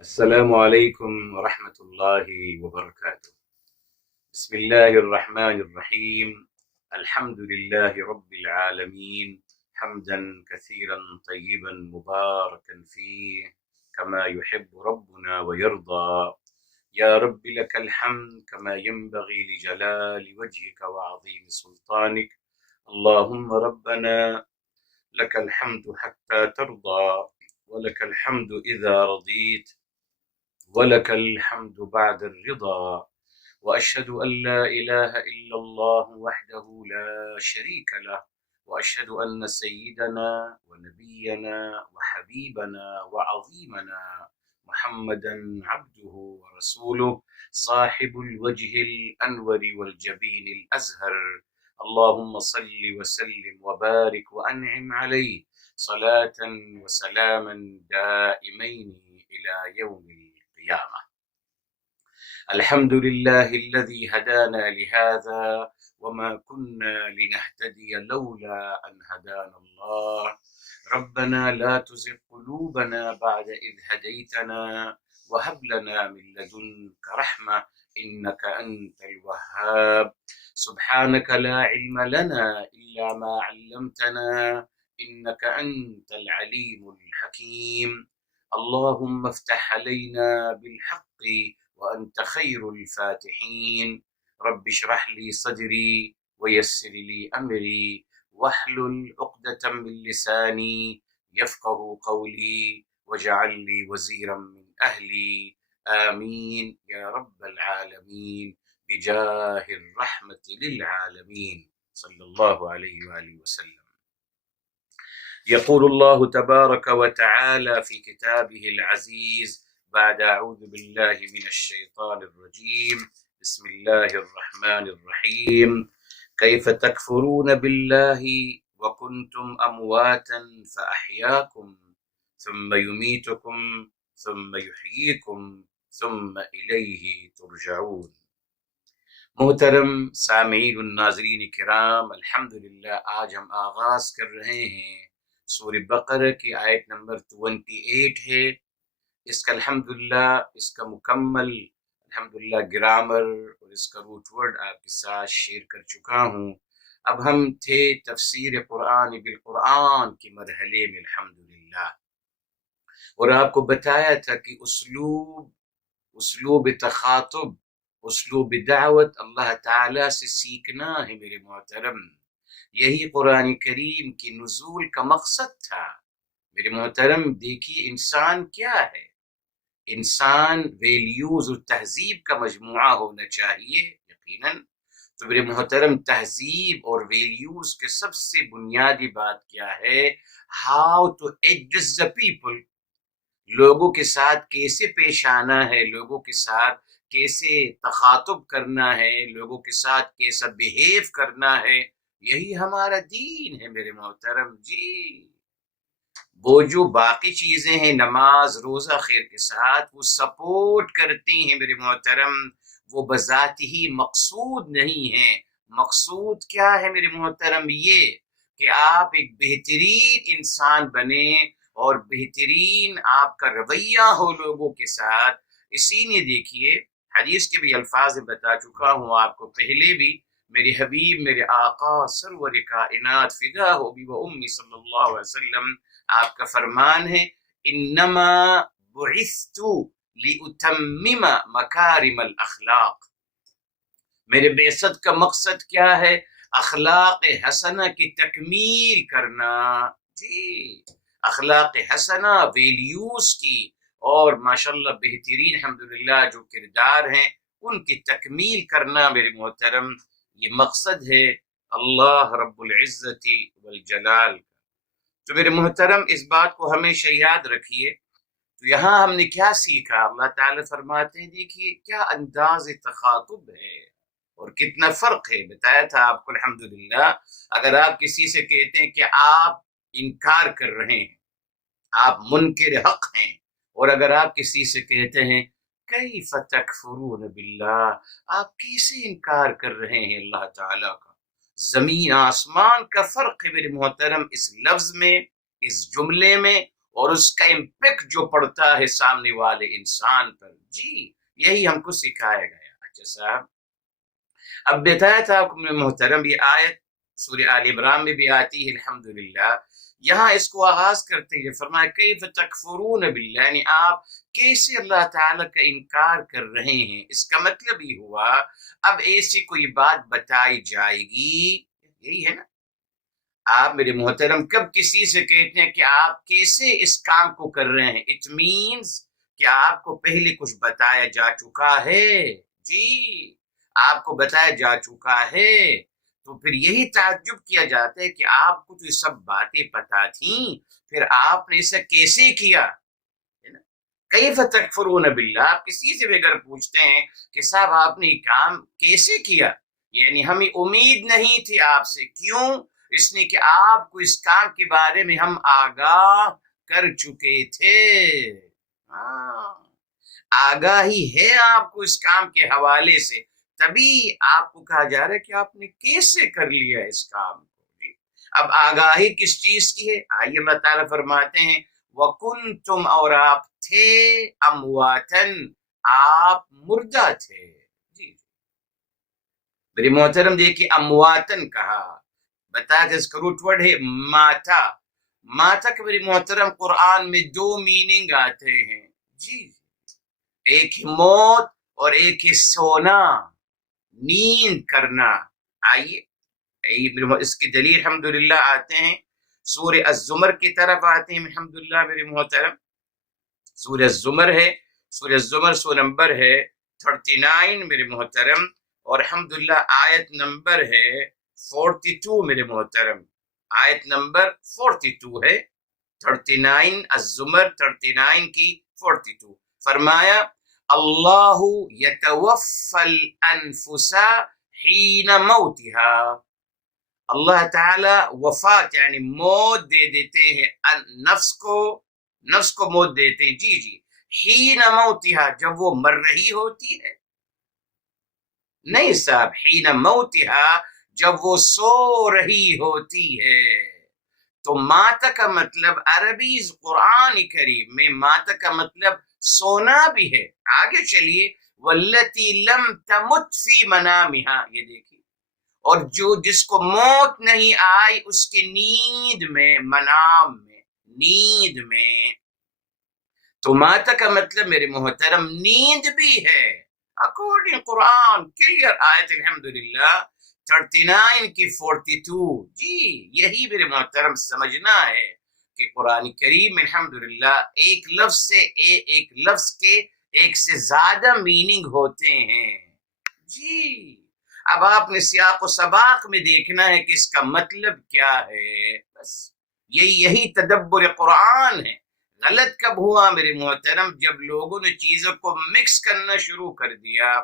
السلام عليكم ورحمة الله وبركاته. بسم الله الرحمن الرحيم. الحمد لله رب العالمين، حمدا كثيرا طيبا مباركا فيه كما يحب ربنا ويرضى. يا رب لك الحمد كما ينبغي لجلال وجهك وعظيم سلطانك. اللهم ربنا لك الحمد حتى ترضى، ولك الحمد إذا رضيت، ولك الحمد بعد الرضا. وأشهد أن لا إله إلا الله وحده لا شريك له، وأشهد أن سيدنا ونبينا وحبيبنا وعظيمنا محمدا عبده ورسوله، صاحب الوجه الأنور والجبين الأزهر. اللهم صل وسلم وبارك وأنعم عليه صلاة وسلاما دائمين إلى يوم القيامة. الحمد لله الذي هدانا لهذا، وما كنا لنهتدي لولا أن هدانا الله. ربنا لا تزغ قلوبنا بعد إذ هديتنا، وهب لنا من لدنك رحمة إنك أنت الوهاب. سبحانك لا علم لنا إلا ما علمتنا إنك أنت العليم الحكيم. اللهم افتح علينا بالحق وأنت خير الفاتحين. رب اشرح لي صدري ويسر لي أمري واحلل عقدة من لساني يفقه قولي، واجعل لي وزيرا من أهلي. آمين يا رب العالمين، بجاه الرحمة للعالمين صلى الله عليه وآله وسلم. يقول الله تبارك وتعالى في كتابه العزيز بعد أعوذ بالله من الشيطان الرجيم، بسم الله الرحمن الرحيم: كيف تكفرون بالله وكنتم أمواتا فأحياكم ثم يميتكم ثم يحييكم ثم إليه ترجعون. محترم سامعین الناظرین کرام، الحمدللہ آج ہم آغاز کر رہے ہیں سورہ بقرہ کی آیت نمبر 28 ہے۔ اس کا الحمدللہ اس کا مکمل الحمدللہ گرامر اور اس کا روٹ ورڈ آپ کے ساتھ شیئر کر چکا ہوں۔ اب ہم تھے تفسیر قرآن بالقرآن کے مرحلے میں الحمدللہ، اور آپ کو بتایا تھا کہ اسلوب تخاطب، اسلوب دعوت اللہ تعالیٰ سے سیکھنا ہے میرے محترم۔ یہی قرآن کریم کی نزول کا مقصد تھا میرے محترم۔ دیکھیے انسان کیا ہے، انسان ویلیوز اور تہذیب کا مجموعہ ہونا چاہیے یقیناً۔ تو میرے محترم تہذیب اور ویلیوز کے سب سے بنیادی بات کیا ہے؟ How to address the people, لوگوں کے ساتھ کیسے پیش آنا ہے، لوگوں کے ساتھ کیسے تخاطب کرنا ہے، لوگوں کے ساتھ کیسا بیہیو کرنا ہے، یہی ہمارا دین ہے میرے محترم جی۔ وہ جو باقی چیزیں ہیں نماز روزہ خیر کے ساتھ وہ سپورٹ کرتی ہیں میرے محترم، وہ بذات ہی مقصود نہیں ہیں۔ مقصود کیا ہے میرے محترم؟ یہ کہ آپ ایک بہترین انسان بنیں اور بہترین آپ کا رویہ ہو لوگوں کے ساتھ۔ اسی نے دیکھیے حدیث کے بھی الفاظ بتا چکا ہوں آپ کو پہلے بھی، میرے حبیب میرے آقا سرور کائنات فدا ہو بھی و امی صلی اللہ علیہ وسلم، آپ کا فرمان ہے انما بعثت لاتمم مکارم الاخلاق، میرے بعثت کا مقصد کیا ہے؟ اخلاق حسنہ کی تکمیل کرنا جی، اخلاق حسنہ ویلیوز کی، اور ماشاءاللہ بہترین الحمدللہ جو کردار ہیں ان کی تکمیل کرنا میرے محترم، یہ مقصد ہے اللہ رب العزت والجلال کا۔ تو میرے محترم اس بات کو ہمیشہ یاد رکھیے۔ تو یہاں ہم نے کیا سیکھا؟ اللہ تعالیٰ فرماتے ہیں دیکھیے کیا انداز تخاطب ہے اور کتنا فرق ہے۔ بتایا تھا آپ کو الحمدللہ، اگر آپ کسی سے کہتے ہیں کہ آپ انکار کر رہے ہیں، آپ منکر حق ہیں، اور اگر آپ کسی سے کہتے ہیں کیف تکفرون باللہ، آپ کیسے انکار کر رہے ہیں اللہ تعالیٰ کا، زمین آسمان کا فرق ہے میرے محترم اس لفظ میں، اس جملے میں اور اس کا امپیکٹ جو پڑتا ہے سامنے والے انسان پر، جی یہی ہم کو سکھایا گیا۔ اچھا صاحب، اب بتایا تھا آپ کو محترم، یہ آیت سورہ آل عمران میں بھی آتی ہے الحمدللہ۔ یہاں اس کو آغاز کرتے ہیں، فرمایا کیف تکفرون باللہ، یعنی آپ کیسے اللہ تعالیٰ کا انکار کر رہے ہیں۔ اس کا مطلب یہ ہوا اب ایسی کوئی بات بتائی جائے گی، یہی ہے نا۔ آپ میرے محترم کب کسی سے کہتے ہیں کہ آپ کیسے اس کام کو کر رہے ہیں، اٹ مینز کہ آپ کو پہلے کچھ بتایا جا چکا ہے، جی آپ کو بتایا جا چکا ہے، تو پھر یہی تعجب کیا جاتا ہے کہ آپ کو تو یہ سب باتیں پتہ تھیں، پھر آپ نے اسے کیسے کیا، ہے نا۔ کیف تکفرون باللہ، آپ کسی سے بھی اگر پوچھتے ہیں کہ صاحب آپ نے یہ کام کیسے کیا، یعنی ہمیں امید نہیں تھی آپ سے، کیوں؟ اس نے کہ آپ کو اس کام کے بارے میں ہم آگاہ کر چکے تھے، آگاہی ہے آپ کو اس کام کے حوالے سے، تبھی آپ کو کہا جا رہا ہے کہ آپ نے کیسے کر لیا اس کام کو۔ اب آگاہی کس چیز کی ہے؟ آئیے اللہ تعالیٰ فرماتے ہیں وَكُنْتُمْ، اور آپ تھے، امواتن، آپ مردہ تھے، جی میری محترم دیکھیے امواتن کہا، بتایا کہ اس کا روٹ ورڈ ہے ماتا، ماتا کے میری محترم قرآن میں دو میننگ آتے ہیں، جی ایک ہی موت اور ایک ہی سونا، نیند کرنا۔ آئیے اس کی دلیل الحمدللہ آتے ہیں سورہ الزمر کی طرف آتے ہیں الحمدللہ میرے محترم، سورہ الزمر ہے، سورہ الزمر سو نمبر ہے 39 میرے محترم، اور الحمدللہ آیت نمبر ہے 42 میرے محترم، آیت نمبر 42 ہے 39 الزمر 39 کی 42، فرمایا اللہ یتوفی الانفس حین موتها، اللہ تعالی وفات یعنی موت دے دیتے ہیں نفس کو موت دیتے ہیں، جی حین موتها، جب وہ مر رہی ہوتی ہے، نہیں صاحب حین موتها جب وہ سو رہی ہوتی ہے۔ تو ماتا کا مطلب عربی قرآن کریم میں ماتا کا مطلب سونا بھی ہے۔ آگے چلیے والتی لم تمت فی منامها، یہ دیکھیے، اور جس کو موت نہیں آئی اس کی نیند میں، منام میں، نیند میں، تو ماتا کا مطلب میرے محترم نیند بھی ہے، اکارڈنگ قرآن کلیئر آیت الحمدللہ 39 کی 42، جی یہی میرے محترم سمجھنا ہے کہ قرآن کریم الحمدللہ ایک لفظ کے ایک سے زیادہ میننگ ہوتے ہیں، جی اب آپ نے سیاق و سباق میں دیکھنا ہے کہ اس کا مطلب کیا ہے، بس یہی تدبر قرآن ہے۔ غلط کب ہوا میرے محترم؟ جب لوگوں نے چیزوں کو مکس کرنا شروع کر دیا،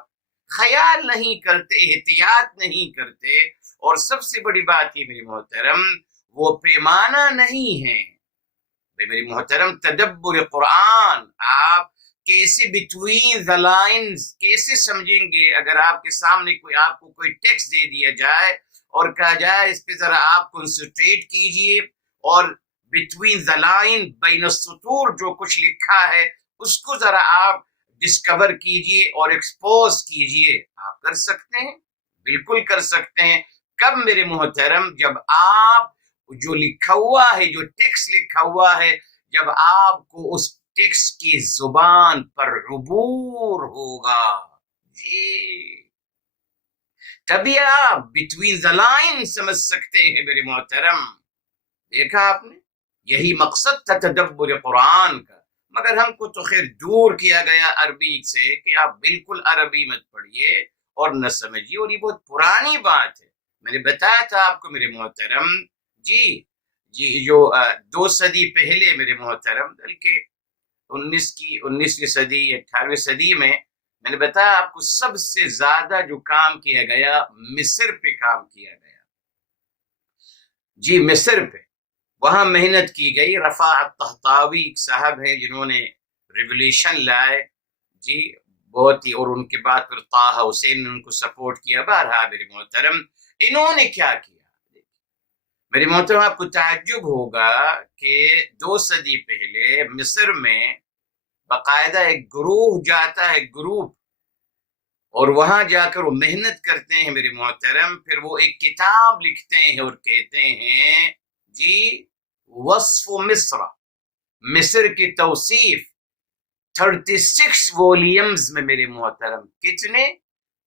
خیال نہیں کرتے، احتیاط نہیں کرتے، اور سب سے بڑی بات یہ میرے محترم وہ پیمانہ نہیں ہے، میرے محترم تدبر قرآن آپ کیسے بٹوین دا لائنز کیسے سمجھیں گے؟ اگر آپ کے سامنے آپ کو کوئی ٹیکسٹ دے دیا جائے اور کہا جائے اس پہ ذرا آپ کنسنٹریٹ کیجئے، اور بٹوین دا لائن، بین السطور جو کچھ لکھا ہے اس کو ذرا آپ ڈسکور کیجئے اور ایکسپوز کیجئے، آپ کر سکتے ہیں، بالکل کر سکتے ہیں۔ کب میرے محترم؟ جب آپ جو لکھا ہوا ہے، جو ٹیکسٹ لکھا ہوا ہے، جب آپ کو اس ٹیکسٹ کی زبان پر عبور ہوگا، جی تبھی آپ بٹوین دا لائن سمجھ سکتے ہیں میرے محترم۔ دیکھا آپ نے، یہی مقصد تھا تدبر قرآن کا، مگر ہم کو تو خیر دور کیا گیا عربی سے کہ آپ بالکل عربی مت پڑھیے اور نہ سمجھیے، اور یہ بہت پرانی بات ہے، میں نے بتایا تھا آپ کو میرے محترم، جی جو 2 صدی پہلے میرے محترم، بلکہ 19ویں صدی 18ویں صدی میں نے بتایا آپ کو سب سے زیادہ جو کام کیا گیا مصر پہ کام کیا گیا، جی مصر پہ، وہاں محنت کی گئی۔ رفاع الطہطاوی ایک صاحب ہیں جنہوں نے ریولیوشن لائے، جی بہت ہی، اور ان کے بعد پھر طه حسین نے ان کو سپورٹ کیا۔ بہرحال میرے محترم انہوں نے کیا کیا، میری محترم آپ کو تعجب ہوگا کہ 2 صدی پہلے مصر میں باقاعدہ ایک گروہ جاتا ہے، گروپ، اور وہاں جا کر وہ محنت کرتے ہیں میرے محترم، پھر وہ ایک کتاب لکھتے ہیں اور کہتے ہیں جی وصف مصر، مصر کی توصیف 36 وولیومز میں میرے محترم، کتنے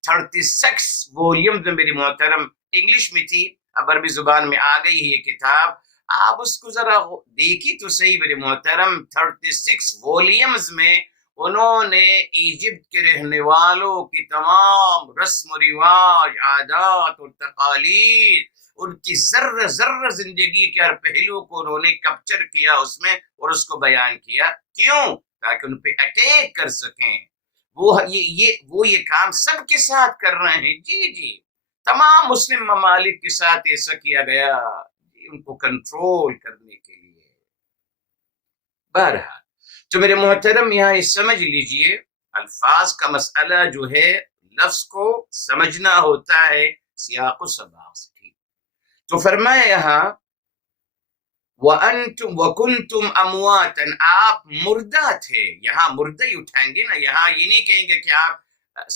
36 وولیومز میں میرے محترم، انگلش میں تھی، اب عربی زبان میں آ گئی ہے یہ کتاب، آپ اس کو ذرا دیکھی تو صحیح میرے محترم، 36 وولیومز میں انہوں نے ایجپٹ کے رہنے والوں کی تمام رسم و رواج، عادات اور تقالید، ان کی ذرہ ذرہ زندگی کے ہر پہلو کو انہوں نے کیپچر کیا اس میں اور اس کو بیان کیا، کیوں؟ تاکہ ان پہ اٹیک کر سکیں۔ وہ یہ کام سب کے ساتھ کر رہے ہیں، جی تمام مسلم ممالک کے ساتھ ایسا کیا گیا ان کو کنٹرول کرنے کے لیے۔ بہرحال تو میرے محترم یہاں یہ سمجھ لیجئے، الفاظ کا مسئلہ جو ہے لفظ کو سمجھنا ہوتا ہے سیاق و سباق سے، ٹھیک؟ تو فرمایا یہاں وَأَنْتُمْ وَكُنْتُمْ أَمْوَاتًا، آپ مردہ تھے، یہاں مردہ ہی اٹھائیں گے نا، یہاں یہ نہیں کہیں گے کہ آپ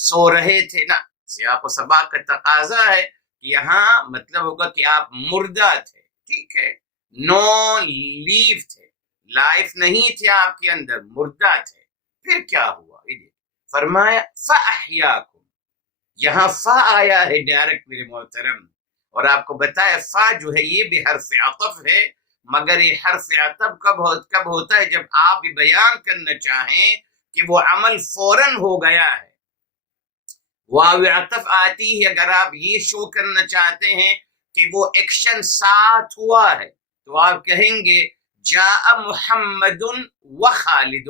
سو رہے تھے نا، سیاق و سباق کا تقاضا ہے کہ یہاں مطلب ہوگا کہ آپ مردہ تھے، ٹھیک ہے، نو لیو تھے، لائف نہیں تھے آپ کے اندر، مردہ تھے، پھر کیا ہوا؟ فرمایا فَأَحْيَاكُمْ، یہاں فا آیا ہے ڈائریکٹ میرے محترم، اور آپ کو بتایا فا جو ہے یہ بھی حرف عطف ہے، مگر یہ حرف عطف کب ہوتا ہے؟ جب آپ بھی بیان کرنا چاہیں کہ وہ عمل فوراً ہو گیا ہے۔ واو عطف آتی ہے اگر آپ یہ شو کرنا چاہتے ہیں کہ وہ ایکشن ساتھ ہوا ہے، تو آپ کہیں گے جاء محمد و خالد،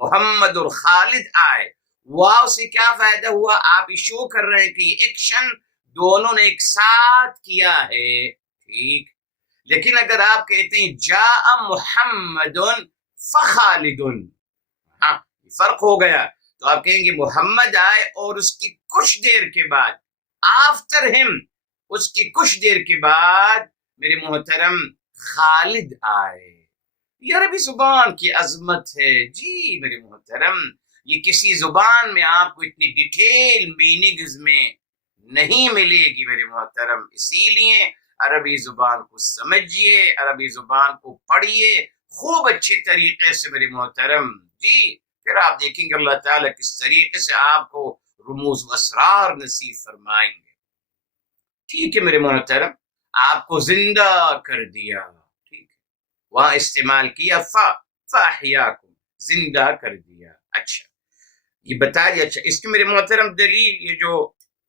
محمد اور خالد آئے، واو سے کیا فائدہ ہوا؟ آپ یہ شو کر رہے ہیں کہ یہ ایکشن دونوں نے ایک ساتھ کیا ہے، ٹھیک؟ لیکن اگر آپ کہتے ہیں جاء محمد فخالد، ہاں فرق ہو گیا، تو آپ کہیں گے محمد آئے اور اس کی کچھ دیر کے بعد، آفٹر ہم، اس کی کچھ دیر کے بعد میرے محترم خالد آئے۔ یہ عربی زبان کی عظمت ہے جی میرے محترم، یہ کسی زبان میں آپ کو اتنی ڈیٹیل میننگز میں نہیں ملے گی میرے محترم، اسی لیے عربی زبان کو سمجھیے، عربی زبان کو پڑھیے خوب اچھے طریقے سے میرے محترم، جی پھر آپ دیکھیں گے اللہ تعالیٰ کس طریقے سے آپ کو رموز و اسرار نصیب فرمائیں گے، ٹھیک ہے میرے محترم، آپ کو زندہ کر دیا، ٹھیک ہے، وہاں استعمال کیا فاحیاکم، زندہ کر دیا۔ اچھا یہ بتا دیا، اچھا اس کے میرے محترم دلیل یہ جو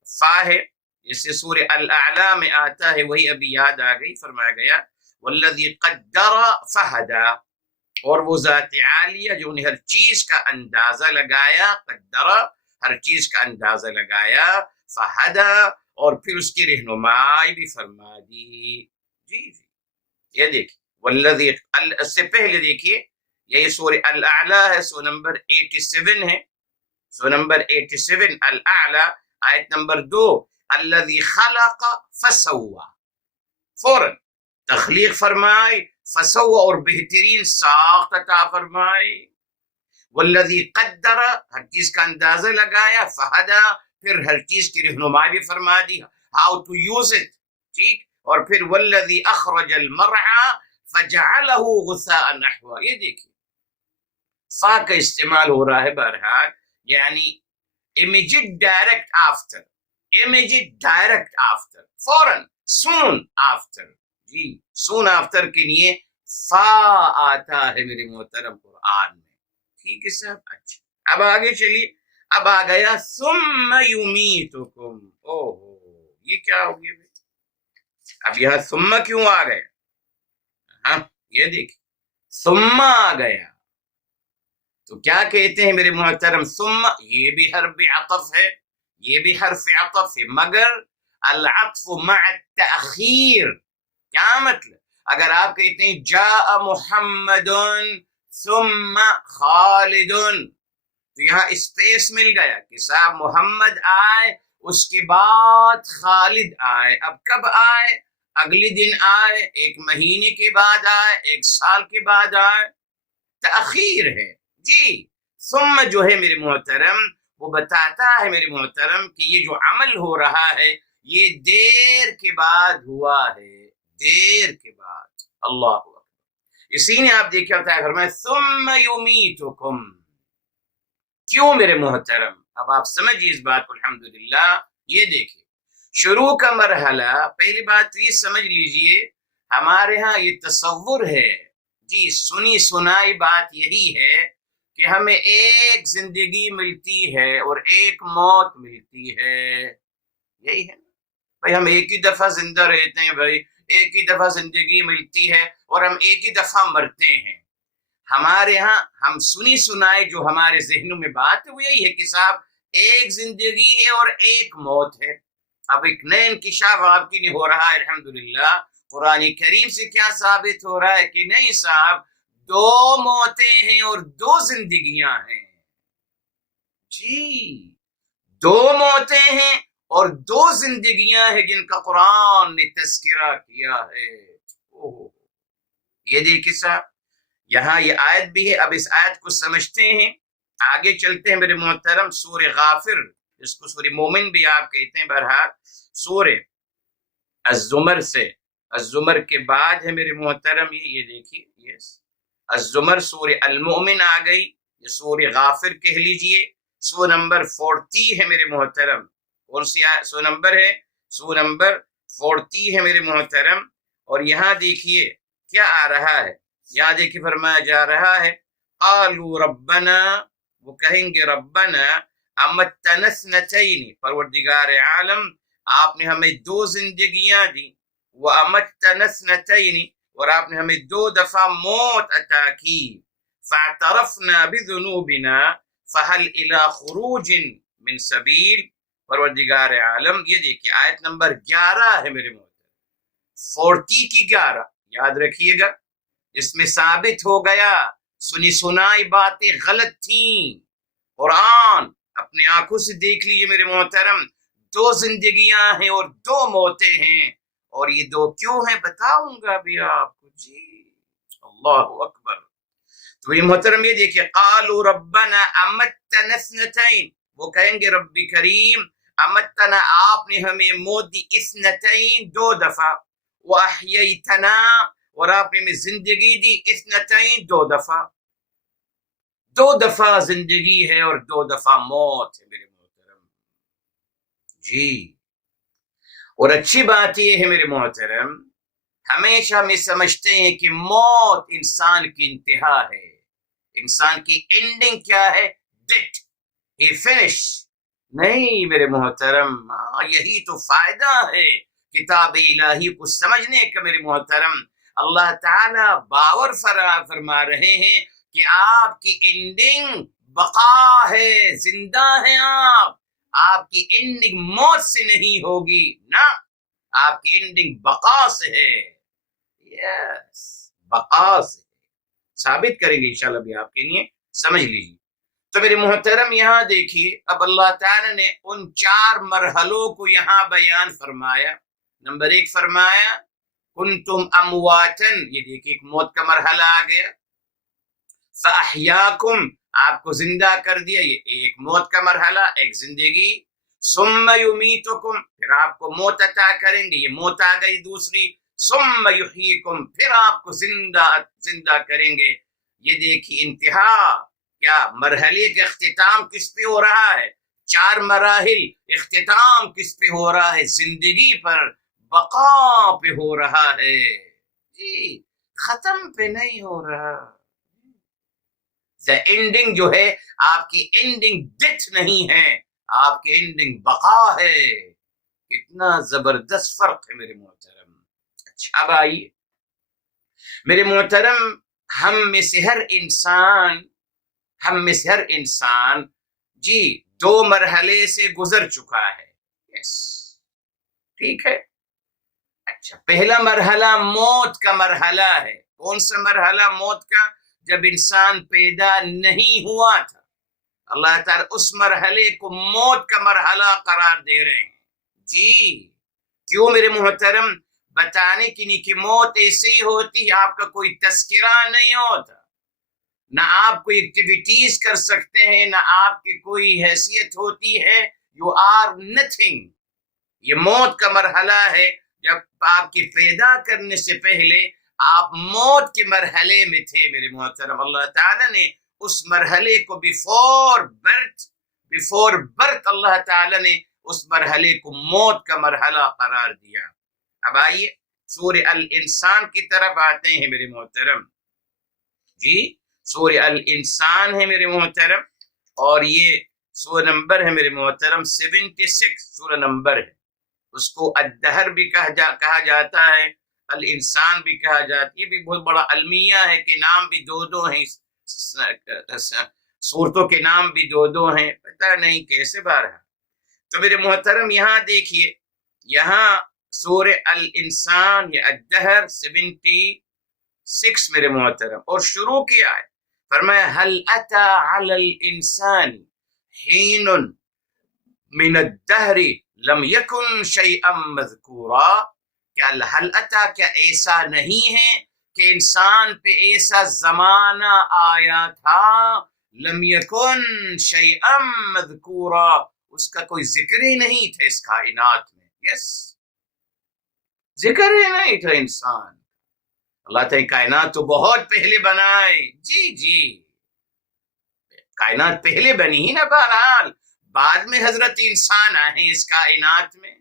فا ہے، جس سے سورہ الاعلی میں آتا ہے، وہی ابھی یاد آ گئی، فرمایا گیا والذی قدر فہدا، اور وہ ذات عالیہ جو نے ہر چیز کا اندازہ لگایا، قدر ہر چیز کا اندازہ لگایا، فہدا اور پھر اس کی رہنمائی بھی فرما دی، جی یہ دیکھیں والذی، اس سے پہلے دیکھیے یہ سورہ الاعلی ہے، سو نمبر 87 ہے، سو نمبر 87 الاعلی، آیت نمبر 2، الذی خلق فسوا، فوراً تخلیق فرمائی، فسوا اور بہترین ساخت عطا فرمائی، والذی قدر ہر چیز کا اندازہ لگایا، فہدا پھر ہر چیز کی رہنمائی بھی فرما دی، ہاؤ ٹو یوز اٹ، ٹھیک، اور پھر والذی اخرج المرعى فجعلہ غثاء نحوا، یہ دیکھیے فا کا استعمال ہو رہا ہے بہرحال، یعنی immediate direct after، immediate direct after، فوراً، soon after، جی soon after کے لیے فا آتا ہے میرے محترم قرآن میں، ٹھیک ہے صاحب۔ اچھا اب آگے چلیے، اب آ گیا ثم یمیتکم، اوہ یہ کیا ہو گیا؟ اب یہاں ثم کیوں آ گیا؟ ہاں یہ دیکھیں ثم آ گیا تو کیا کہتے ہیں میرے محترم؟ ثم یہ بھی حرف عطف ہے، یہ بھی حرف عطف ہے، مگر العطف مع التأخیر، کیا مطلب؟ اگر آپ کہتے ہیں جاء محمد ثم خالد، تو یہاں اسپیس مل گیا کہ صاحب محمد آئے اس کے بعد خالد آئے، اب کب آئے؟ اگلی دن آئے، ایک مہینے کے بعد آئے، ایک سال کے بعد آئے، تاخیر ہے جی۔ ثم جو ہے میرے محترم وہ بتاتا ہے میرے محترم کہ یہ جو عمل ہو رہا ہے یہ دیر کے بعد ہوا ہے، دیر کے بعد۔ اللہ اکبر۔ اسی نے آپ دیکھا ہوتا ہے فرمایا ثم یمیتکم۔ کیوں میرے محترم؟ اب آپ سمجھیے اس بات کو الحمدللہ۔ یہ دیکھیں شروع کا مرحلہ، پہلی بات تو یہ سمجھ لیجئے ہمارے ہاں یہ تصور ہے جی، سنی سنائی بات یہی ہے کہ ہمیں ایک زندگی ملتی ہے اور ایک موت ملتی ہے، یہی ہے بھائی، ہم ایک ہی دفعہ زندہ رہتے ہیں بھائی، ایک ہی دفعہ زندگی ملتی ہے اور ہم ایک ہی دفعہ مرتے ہیں۔ ہمارے ہاں ہم سنی سنائی جو ہمارے ذہنوں میں بات ہے وہ یہی ہے کہ صاحب ایک زندگی ہے اور ایک موت ہے۔ اب ایک نئے انکشاف آپ کی نہیں ہو رہا ہے الحمدللہ، قرآن کریم سے کیا ثابت ہو رہا ہے کہ نہیں صاحب، دو موتیں ہیں اور دو زندگیاں ہیں جی، دو موتیں ہیں اور دو زندگیاں ہیں جن کا قرآن نے تذکرہ کیا ہے۔ یہ دیکھیں صاحب یہاں یہ آیت بھی ہے۔ اب اس آیت کو سمجھتے ہیں، آگے چلتے ہیں میرے محترم۔ سورہ غافر، اس کو سورہ مومن بھی آپ کہتے ہیں، بہرحال سورہ الزمر سے، الزمر کے بعد ہے میرے محترم یہ دیکھیے، یس الزمر سورہ المؤمن آ گئی، یہ سورہ غافر کہہ لیجئے، سورہ نمبر 40 ہے میرے محترم۔ کون سی سورہ نمبر ہے؟ سورہ نمبر 40 ہے میرے محترم۔ اور یہاں دیکھیے کیا آ رہا ہے، یہاں دیکھیے فرمایا جا رہا ہے قالوا ربنا، وہ کہیں گے ربنا امتنا اثنتین، پروردگار عالم آپ نے ہمیں دو زندگیاں دی، وامتنا اثنتین، اور آپ نے ہمیں دو دفعہ موت عطا کی، فاعترفنا بذنوبنا فهل الى خروج من سبیل۔ پروردگار عالم، یہ دیکھیے آیت نمبر 11 ہے میرے محترم، 40 کی 11، یاد رکھیے گا، اس میں ثابت ہو گیا سنی سنائی باتیں غلط تھیں، قرآن اپنے آنکھوں سے دیکھ لیجیے میرے محترم، دو زندگیاں ہیں اور دو موتیں ہیں، اور یہ دو کیوں ہیں بتاؤں گا بھی آپ کو جی۔ اللہ اکبر۔ تو یہ محترم یہ دیکھیے قالوا ربنا امتنا اثنتین، وہ کہیں گے رب کریم امتنا آپ نے ہمیں موت دی اثنتین دو دفعہ، واحییتنا اور آپ نے ہمیں زندگی دی اثنتین دو دفعہ، دو دفعہ زندگی ہے اور دو دفعہ موت ہے میرے محترم جی۔ اور اچھی بات یہ ہے میرے محترم، ہمیشہ ہم سمجھتے ہیں کہ موت انسان کی انتہا ہے، انسان کی اینڈنگ کیا ہے؟ ڈیتھ، ہی فنش۔ نہیں میرے محترم، یہی تو فائدہ ہے کتاب الہی کو سمجھنے کا میرے محترم۔ اللہ تعالی باور فرما رہے ہیں کہ آپ کی اینڈنگ بقا ہے، زندہ ہیں آپ کی اینڈنگ موت سے نہیں ہوگی، نہ آپ کی اینڈنگ بقا سے ہے، یس بقا سے ثابت کریں گے انشاءاللہ بھی آپ کے لیے، سمجھ لیجیے۔ تو میرے محترم یہاں دیکھیے اب اللہ تعالی نے ان 4 مرحلوں کو یہاں بیان فرمایا۔ نمبر 1 فرمایا کنتم امواتن، یہ دیکھیے ایک موت کا مرحلہ آ گیا، فاحیاکم آپ کو زندہ کر دیا، یہ ایک موت کا مرحلہ، ایک زندگی، ثم یمیتکم پھر آپ کو موت عطا کریں گے، یہ موت آ گئی دوسری، ثم یحییکم پھر آپ کو زندہ کریں گے۔ یہ دیکھیے انتہا کیا، مرحلے کا اختتام کس پہ ہو رہا ہے؟ 4 مراحل، اختتام کس پہ ہو رہا ہے؟ زندگی پر، بقا پہ ہو رہا ہے جی، ختم پہ نہیں ہو رہا۔ اینڈنگ جو ہے آپ کی اینڈنگ ڈیتھ نہیں ہے، آپ کی اینڈنگ بقا ہے۔ کتنا زبردست فرق ہے میرے محترم۔ اچھا اب آئیے میرے محترم، ہم میں سے ہر انسان جی 2 مرحلے سے گزر چکا ہے، یس ٹھیک ہے۔ اچھا پہلا مرحلہ موت کا مرحلہ ہے، کون سا مرحلہ موت کا؟ جب انسان پیدا نہیں ہوا تھا، اللہ تعالیٰ اس مرحلے کو موت کا مرحلہ قرار دے رہے ہیں جی۔ کیوں میرے محترم؟ بتانے کی نہیں کہ موت ایسے ہی ہوتی ہے، آپ کا کوئی تذکرہ نہیں ہوتا، نہ آپ کوئی ایکٹیویٹیز کر سکتے ہیں، نہ آپ کی کوئی حیثیت ہوتی ہے، یو آر نتھنگ۔ یہ موت کا مرحلہ ہے، جب آپ کی پیدا کرنے سے پہلے آپ موت کے مرحلے میں تھے میرے محترم۔ اللہ تعالیٰ نے اس مرحلے کو بفور برتھ اللہ تعالیٰ نے اس مرحلے کو موت کا مرحلہ قرار دیا۔ اب آئیے سورہ الانسان کی طرف آتے ہیں میرے محترم جی۔ سورہ الانسان ہے میرے محترم، اور یہ سورہ نمبر ہے میرے محترم 76، سورہ نمبر ہے۔ اس کو الدہر بھی کہا جاتا ہے، الانسان بھی کہا جاتا ہے۔ یہ بھی بہت بڑا المیہ ہے کہ نام بھی دو ہیں، صورتوں کے نام بھی دو ہیں، پتہ نہیں کیسے بارہ۔ تو میرے محترم یہاں دیکھیے، یہاں سورہ الانسان یا الدہر 76 میرے محترم، اور شروع کیا ہے، فرمایا هل اتى على الانسان حين من الدہر لم یکن شیئا مذکورا۔ کیا هل اتى، کیا ایسا نہیں ہے کہ انسان پہ ایسا زمانہ آیا تھا، لم یکن شیئا مذکورا، اس کا کوئی ذکر ہی نہیں تھا اس کائنات میں۔ یس، ذکر ہی نہیں تھا انسان۔ اللہ تعالیٰ کائنات تو بہت پہلے بنائے، جی کائنات پہلے بنی ہی نا، بہرحال بعد میں حضرت انسان آئے اس کائنات میں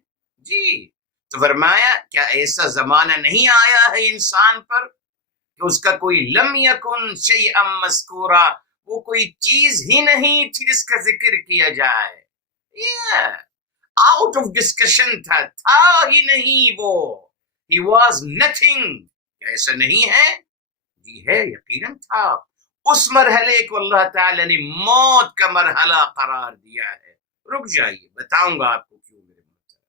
جی۔ تو فرمایا کیا ایسا زمانہ نہیں آیا ہے انسان پر کہ اس کا کوئی لم یکن شیئا مذکورا، وہ کوئی چیز ہی نہیں تھی جس کا ذکر کیا جائے، آؤٹ آف ڈسکشن تھا ہی نہیں وہ، he was nothing۔ کیا ایسا نہیں ہے؟ جی ہے، یقیناً تھا۔ اس مرحلے کو اللہ تعالی نے موت کا مرحلہ قرار دیا ہے۔ رک جائیے، بتاؤں گا آپ کو کیوں میرے محترم۔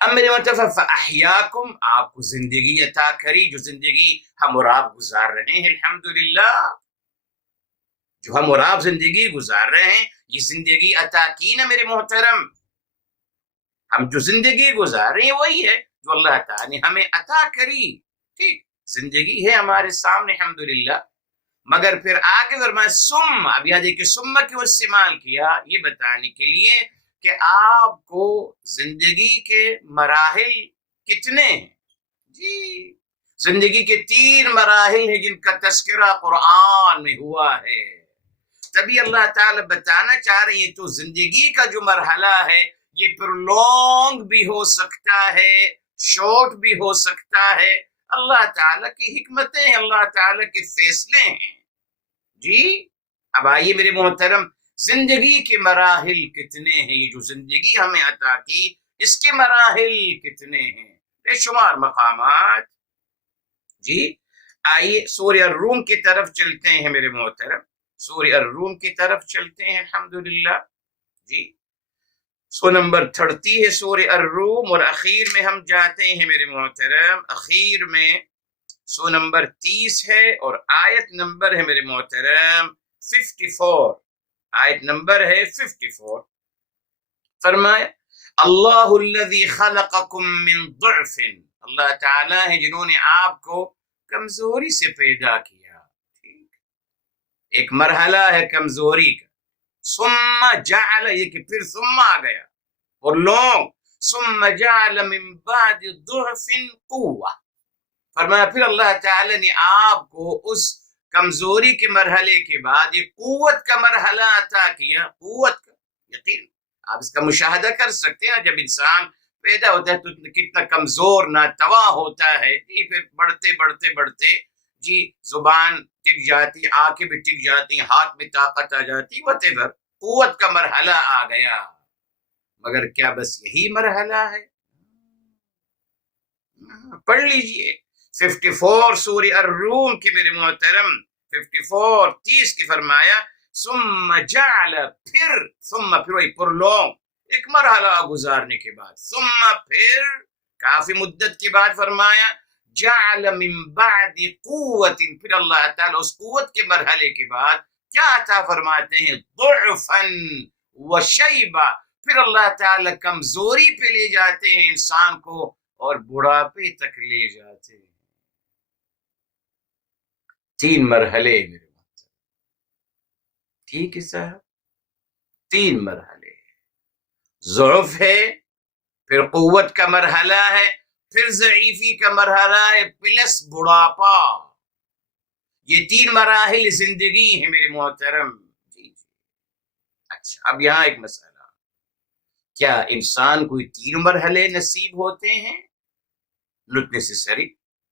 اب میرے محترم فَأَحْيَاكُمْ، آپ کو زندگی عطا کری، جو زندگی ہم اور آپ گزار رہے ہیں الحمدللہ، جو ہم اور آپ زندگی گزار رہے ہیں، یہ زندگی عطا کی نا میرے محترم۔ ہم جو زندگی گزار رہے ہیں وہی ہے جو اللہ تعالیٰ نے ہمیں عطا کری، ٹھیک، زندگی ہے ہمارے سامنے الحمدللہ۔ مگر پھر آگے فرمایا ثم، اب یاد ہے کہ ثم کیوں استعمال کیا، یہ بتانے کے لیے کہ آپ کو زندگی کے مراحل کتنے ہیں جی، زندگی کے 3 مراحل ہیں جن کا تذکرہ قرآن میں ہوا ہے۔ تبھی اللہ تعالیٰ بتانا چاہ رہے ہیں تو زندگی کا جو مرحلہ ہے یہ پھر لانگ بھی ہو سکتا ہے، شارٹ بھی ہو سکتا ہے، اللہ تعالیٰ کی حکمتیں ہیں، اللہ تعالیٰ کے فیصلے ہیں جی۔ اب آئیے میرے محترم، زندگی کے مراحل کتنے ہیں، یہ جو زندگی ہمیں عطا کی اس کے مراحل کتنے ہیں، بے شمار مقامات جی۔ آئیے سورہ الروم کی طرف چلتے ہیں میرے محترم، سورہ الروم کی طرف چلتے ہیں الحمدللہ جی۔ سو نمبر 30 ہے سورہ الروم، اور اخیر میں ہم جاتے ہیں میرے محترم، اخیر میں سو نمبر 30 ہے، اور آیت نمبر ہے میرے محترم 54، آیت نمبر ہے 54۔ فرمایا اللہ الذی خلقکم من ضعف، اللہ تعالیٰ ہے جنہوں نے آپ کو کمزوری سے پیدا کیا، ٹھیک، ایک مرحلہ ہے کمزوری کا، ثم جعل، یہ کہ پھر ثم آ گیا اور لونگ، ثم جعل من بعد ضعف قوة، فرمایا پھر اللہ تعالی نے آپ کو اس کمزوری کے مرحلے کے بعد یہ قوت کا مرحلہ عطا کیا، قوت کا، یقین آپ اس کا مشاہدہ کر سکتے ہیں، جب انسان پیدا ہوتا ہے تو کتنا کمزور ناتواں ہوتا ہے جی، پھر بڑھتے بڑھتے بڑھتے جی زبان ٹک جاتی، آنکھیں بھی ٹک جاتی، ہاتھ میں طاقت آ جاتی، whatever، قوت کا مرحلہ آ گیا۔ مگر کیا بس یہی مرحلہ ہے؟ پڑھ لیجئے 54 سورہ الروم کے میرے محترم، 54 30 کی فرمایا ثم جعل، پھر وہی پرلونگ ایک مرحلہ گزارنے کے بعد، ثم پھر کافی مدت کے بعد فرمایا جعل من بعد قوت، پھر اللہ تعالیٰ اس قوت کے مرحلے کے بعد کیا عطا فرماتے ہیں، ضعفا وشیبا، پھر اللہ تعالیٰ کمزوری پہ لے جاتے ہیں انسان کو اور بڑھاپے تک لے جاتے ہیں۔ 3 مرحلے میرے محترم، ٹھیک ہے صاحب، 3 مرحلے، ضعف ہے، پھر قوت کا مرحلہ ہے، پھر ضعیفی کا مرحلہ ہے، پلس بڑھاپا۔ یہ 3 مراحل زندگی ہے میرے محترم۔ جی جی، اچھا اب یہاں ایک مسئلہ، کیا انسان کوئی 3 مرحلے نصیب ہوتے ہیں؟ Not necessary.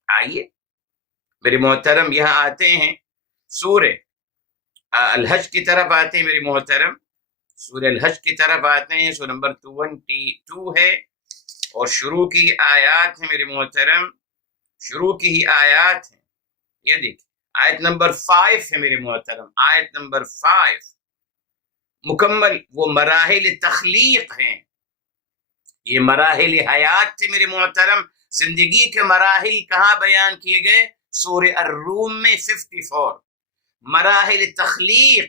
آئیے میرے محترم یہاں آتے ہیں، سورہ الحج کی طرف آتے ہیں میرے محترم، سورہ الحج کی طرف آتے ہیں، سورہ نمبر 22 ہے، اور شروع کی آیات ہیں میرے محترم، شروع کی ہی آیات ہیں، یہ دیکھیں آیت نمبر 5 ہے میرے محترم، آیت نمبر 5 مکمل وہ مراحل تخلیق ہیں، یہ مراحل حیات تھے میرے محترم۔ زندگی کے مراحل کہاں بیان کیے گئے؟ سورہ الروم میں 54۔ مراحل تخلیق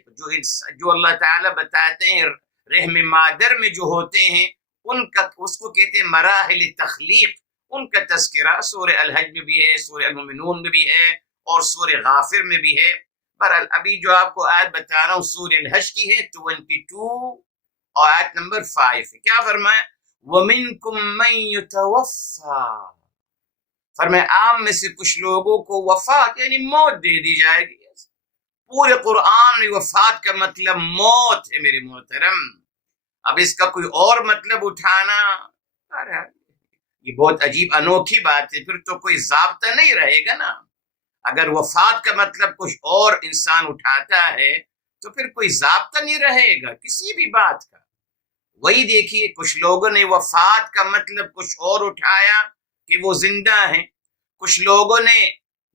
جو اللہ تعالیٰ بتاتے ہیں رحم مادر میں جو ہوتے ہیں، ان کا اس کو کہتے ہیں مراحل تخلیق، ان کا تذکرہ سورہ الحج میں بھی ہے، سورہ المومنون میں بھی ہے، اور سورہ غافر میں بھی ہے۔ بہرحال ابھی جو آپ کو آیت بتا رہا ہوں سورہ الحج کی ہے، 22 اور آیت نمبر 5 ہے۔ کیا فرمایا؟ وَمِنْكُمْ مَنْ يُتَوَفَّى، فرمایا عام میں سے کچھ لوگوں کو وفات یعنی موت دے دی جائے گی۔ پورے قرآن میں وفات کا مطلب موت ہے میرے محترم۔ اب اس کا کوئی اور مطلب اٹھانا، یہ بہت عجیب انوکھی بات ہے، پھر تو کوئی ضابطہ نہیں رہے گا نا۔ اگر وفات کا مطلب کچھ اور انسان اٹھاتا ہے تو پھر کوئی ضابطہ نہیں رہے گا کسی بھی بات کا۔ وہی دیکھیے کچھ لوگوں نے وفات کا مطلب کچھ اور اٹھایا کہ وہ زندہ ہیں، کچھ لوگوں نے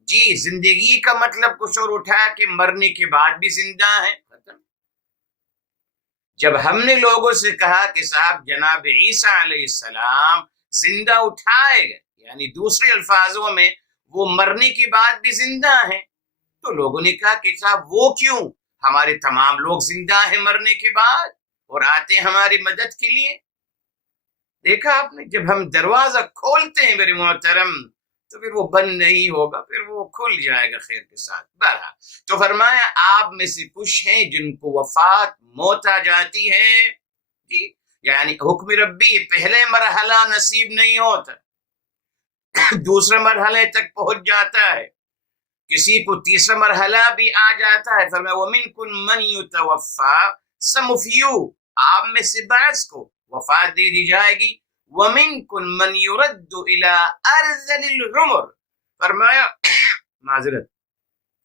جی زندگی کا مطلب کچھ اور اٹھایا کہ مرنے کے بعد بھی زندہ ہیں۔ جب ہم نے لوگوں سے کہا کہ صاحب جناب عیسیٰ علیہ السلام زندہ اٹھائے گئے، یعنی دوسرے الفاظوں میں وہ مرنے کے بعد بھی زندہ ہیں، تو لوگوں نے کہا کہ صاحب وہ کیوں؟ ہمارے تمام لوگ زندہ ہیں مرنے کے بعد اور آتے ہیں ہماری مدد کے لیے۔ دیکھا آپ نے، جب ہم دروازہ کھولتے ہیں میرے محترم تو پھر وہ بند نہیں ہوگا، پھر وہ کھل جائے گا خیر کے ساتھ۔ بہرحال تو فرمایا آپ میں سے کچھ ہیں جن کو وفات موت آ جاتی ہے، جی یعنی حکم ربی پہلے مرحلہ نصیب نہیں ہوتا، دوسرے مرحلے تک پہنچ جاتا ہے، کسی کو تیسرا مرحلہ بھی آ جاتا ہے۔ فرمایا وَمِنْكُمْ مَنْ يُتَوَفَّى، some of you، آپ میں سے بعض کو وفات دے دی جائے گی، وَمِنْكُمْ مَنْ يُرَدُّ إِلَىٰ أَرْذَلِ الْعُمُرِ، فرمایا معذرت،